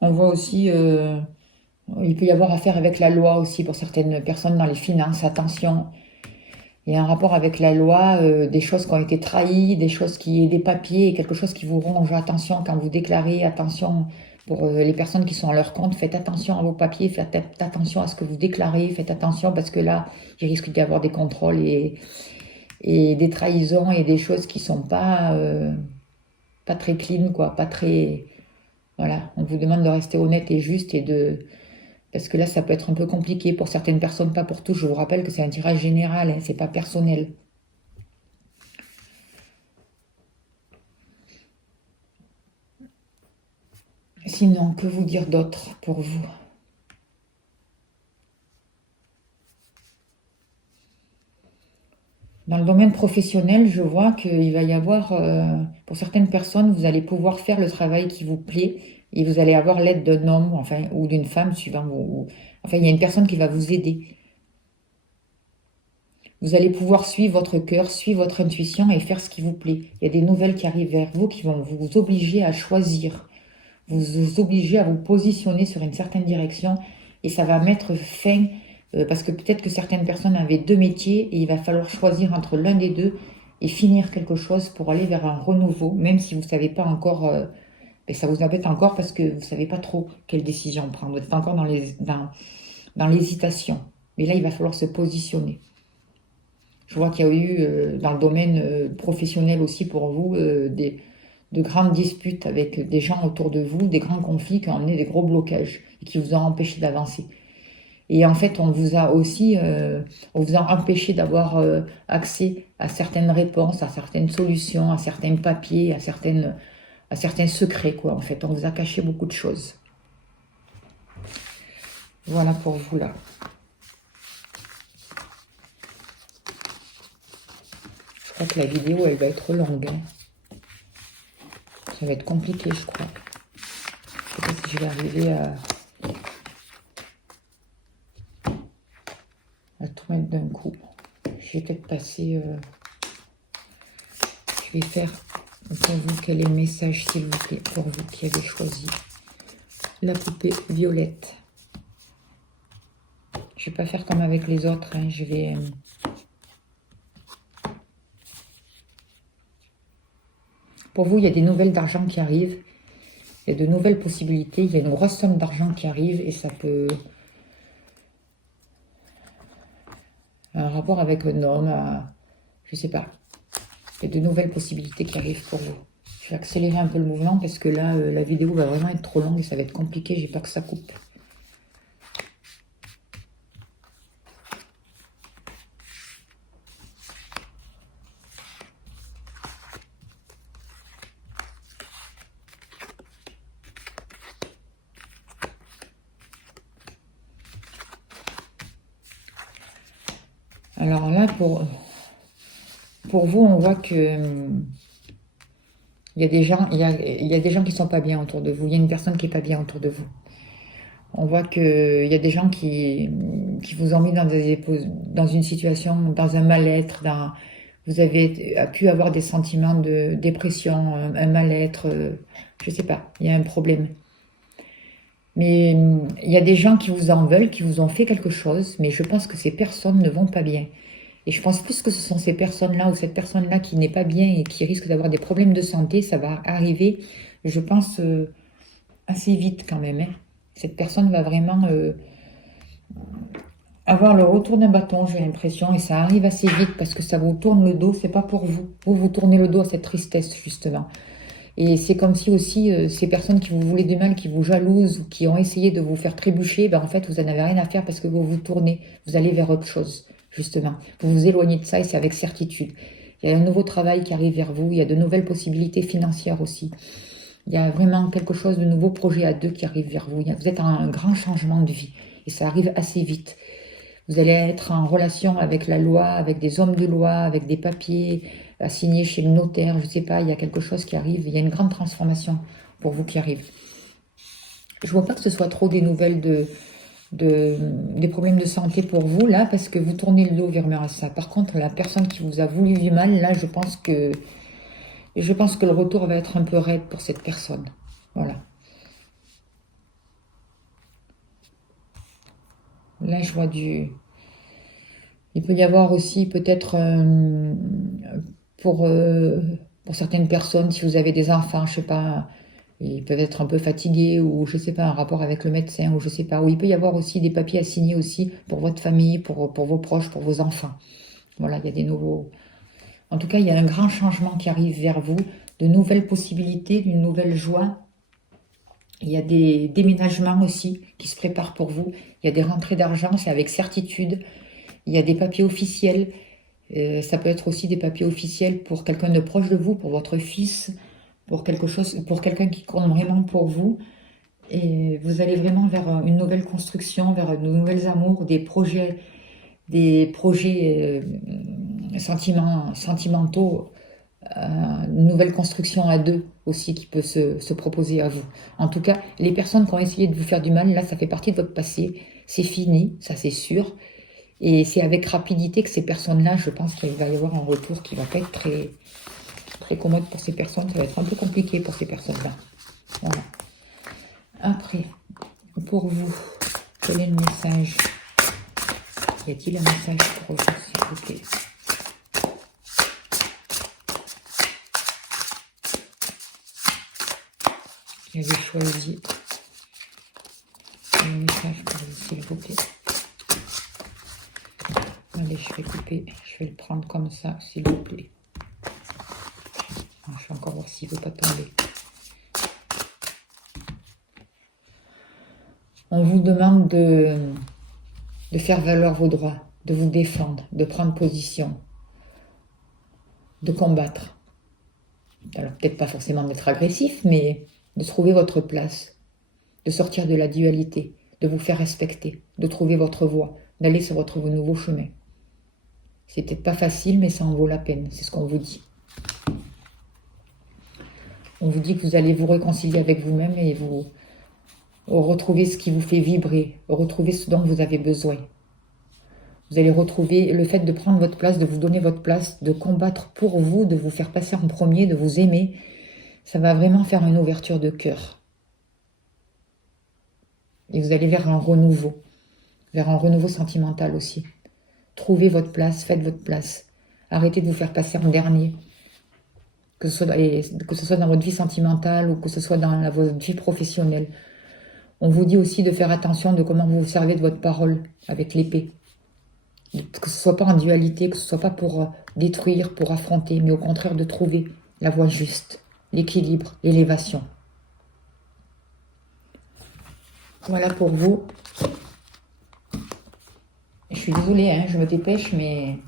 On voit aussi, il peut y avoir affaire avec la loi aussi pour certaines personnes dans les finances. Attention, il y a un rapport avec la loi, des choses qui ont été trahies, des papiers, quelque chose qui vous ronge. Attention quand vous déclarez, attention pour les personnes qui sont à leur compte, faites attention à vos papiers, faites attention à ce que vous déclarez, faites attention parce que là, il risque d'y avoir des contrôles et des trahisons et des choses qui sont pas très clean, quoi, pas très... Voilà, on vous demande de rester honnête et juste parce que là, ça peut être un peu compliqué pour certaines personnes, pas pour tous. Je vous rappelle que c'est un tirage général, hein, c'est pas personnel. Sinon, que vous dire d'autre pour vous? Dans le domaine professionnel, je vois qu'il va y avoir, pour certaines personnes, vous allez pouvoir faire le travail qui vous plaît et vous allez avoir l'aide d'un homme, enfin, ou d'une femme, suivant enfin, il y a une personne qui va vous aider. Vous allez pouvoir suivre votre cœur, suivre votre intuition et faire ce qui vous plaît. Il y a des nouvelles qui arrivent vers vous qui vont vous obliger à choisir, vous obliger à vous positionner sur une certaine direction et ça va mettre fin, parce que peut-être que certaines personnes avaient deux métiers et il va falloir choisir entre l'un des deux et finir quelque chose pour aller vers un renouveau, même si vous ne savez pas encore, ça vous embête encore parce que vous ne savez pas trop quelle décision prendre. Vous êtes encore dans l'hésitation. Mais là, il va falloir se positionner. Je vois qu'il y a eu dans le domaine professionnel aussi pour vous de grandes disputes avec des gens autour de vous, des grands conflits qui ont amené des gros blocages et qui vous ont empêché d'avancer. Et en fait, on vous a empêché d'avoir accès à certaines réponses, à certaines solutions, à certains papiers, à certains secrets, quoi. En fait, on vous a caché beaucoup de choses. Voilà pour vous, là. Je crois que la vidéo, elle va être longue. Hein. Ça va être compliqué, je crois. Je sais pas si je vais arriver à tout mettre d'un coup. Je vais peut-être passer... je vais faire pour vous quel est le message, s'il vous plaît, pour vous qui avez choisi la poupée violette. Je vais pas faire comme avec les autres. Hein. Je vais... Pour vous, il y a des nouvelles d'argent qui arrivent. Il y a de nouvelles possibilités. Il y a une grosse somme d'argent qui arrive et ça peut... Un rapport avec un homme, je sais pas. Il y a de nouvelles possibilités qui arrivent pour vous. Je vais accélérer un peu le mouvement parce que là, la vidéo va vraiment être trop longue et ça va être compliqué. J'ai peur que ça coupe. Alors là, pour vous, on voit que il y a des gens, il y a des gens qui sont pas bien autour de vous. Il y a une personne qui est pas bien autour de vous. On voit que il y a des gens qui vous ont mis dans une situation, dans un mal-être, vous avez pu avoir des sentiments de dépression, un mal-être, je sais pas, il y a un problème. Mais il y a des gens qui vous en veulent, qui vous ont fait quelque chose, mais je pense que ces personnes ne vont pas bien. Et je pense plus que ce sont ces personnes-là ou cette personne-là qui n'est pas bien et qui risque d'avoir des problèmes de santé, ça va arriver, je pense, assez vite quand même. Hein. Cette personne va vraiment avoir le retour d'un bâton, j'ai l'impression, et ça arrive assez vite parce que ça vous tourne le dos, c'est pas pour vous. Vous tournez le dos à cette tristesse, justement. Et c'est comme si aussi ces personnes qui vous voulaient du mal, qui vous jalousent, ou qui ont essayé de vous faire trébucher, ben en fait, vous n'en avez rien à faire parce que vous vous tournez, vous allez vers autre chose, justement. Vous vous éloignez de ça et c'est avec certitude. Il y a un nouveau travail qui arrive vers vous, il y a de nouvelles possibilités financières aussi. Il y a vraiment quelque chose de nouveau projet à deux qui arrive vers vous. Vous êtes en un grand changement de vie et ça arrive assez vite. Vous allez être en relation avec la loi, avec des hommes de loi, avec des papiers à signer chez le notaire, je ne sais pas, il y a quelque chose qui arrive, il y a une grande transformation pour vous qui arrive. Je ne vois pas que ce soit trop des nouvelles des problèmes de santé pour vous, là, parce que vous tournez le dos vers ça. Par contre, la personne qui vous a voulu du mal, là, je pense que le retour va être un peu raide pour cette personne. Voilà. Là, je vois du... Il peut y avoir aussi peut-être pour certaines personnes, si vous avez des enfants, je sais pas, ils peuvent être un peu fatigués ou je sais pas, un rapport avec le médecin ou je sais pas. Ou il peut y avoir aussi des papiers à signer aussi pour votre famille, pour vos proches, pour vos enfants. Voilà, il y a des nouveaux... En tout cas, il y a un grand changement qui arrive vers vous, de nouvelles possibilités, d'une nouvelle joie. Il y a des déménagements aussi qui se préparent pour vous. Il y a des rentrées d'argent, c'est avec certitude. Il y a des papiers officiels. Ça peut être aussi des papiers officiels pour quelqu'un de proche de vous, pour votre fils, pour quelqu'un qui compte vraiment pour vous. Et vous allez vraiment vers une nouvelle construction, vers de nouvelles amours, des projets sentimentaux, une nouvelle construction à deux aussi qui peut se proposer à vous. En tout cas, les personnes qui ont essayé de vous faire du mal, là, ça fait partie de votre passé. C'est fini, ça c'est sûr. Et c'est avec rapidité que ces personnes-là, je pense qu'il va y avoir un retour qui va pas être très, très commode pour ces personnes. Ça va être un peu compliqué pour ces personnes-là. Voilà. Après, pour vous, quel est le message? Y a-t-il un message pour vous, s'il vous plaît? Qui avait choisi un message pour vous, s'il vous plaît? Allez, je vais couper, je vais le prendre comme ça, s'il vous plaît. Je vais encore voir s'il ne veut pas tomber. On vous demande de faire valoir vos droits, de vous défendre, de prendre position, de combattre. Alors peut-être pas forcément d'être agressif, mais de trouver votre place, de sortir de la dualité, de vous faire respecter, de trouver votre voie, d'aller sur votre nouveau chemin. C'est peut-être pas facile, mais ça en vaut la peine, c'est ce qu'on vous dit. On vous dit que vous allez vous réconcilier avec vous-même et vous retrouver ce qui vous fait vibrer, retrouver ce dont vous avez besoin. Vous allez retrouver le fait de prendre votre place, de vous donner votre place, de combattre pour vous, de vous faire passer en premier, de vous aimer. Ça va vraiment faire une ouverture de cœur. Et vous allez vers un renouveau sentimental aussi. Trouvez votre place, faites votre place. Arrêtez de vous faire passer en dernier. Que ce soit dans votre vie sentimentale ou que ce soit dans votre vie professionnelle. On vous dit aussi de faire attention de comment vous vous servez de votre parole avec l'épée. Que ce ne soit pas en dualité, que ce ne soit pas pour détruire, pour affronter, mais au contraire de trouver la voie juste, l'équilibre, l'élévation. Voilà pour vous. Je suis désolée, hein, je me dépêche, mais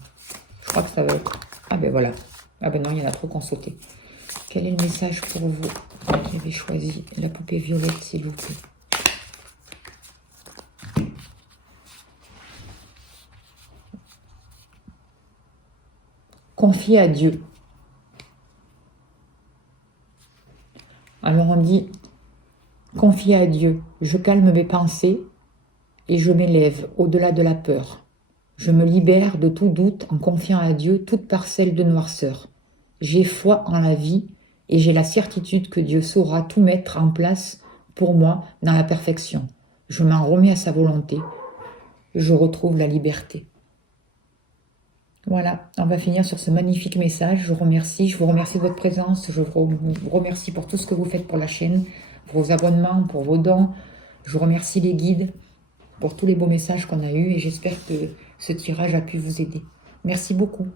je crois que ça va être... Ah ben voilà. Ah ben non, il y en a trop qui ont sauté. Quel est le message pour vous qui avez choisi la poupée violette, s'il vous plaît? Confiez à Dieu. Alors on dit, confiez à Dieu. Je calme mes pensées et je m'élève au-delà de la peur. Je me libère de tout doute en confiant à Dieu toute parcelle de noirceur. J'ai foi en la vie et j'ai la certitude que Dieu saura tout mettre en place pour moi dans la perfection. Je m'en remets à sa volonté. Je retrouve la liberté. Voilà, on va finir sur ce magnifique message. Je vous remercie de votre présence. Je vous remercie pour tout ce que vous faites pour la chaîne, pour vos abonnements, pour vos dons. Je vous remercie les guides pour tous les beaux messages qu'on a eus et j'espère que ce tirage a pu vous aider. Merci beaucoup.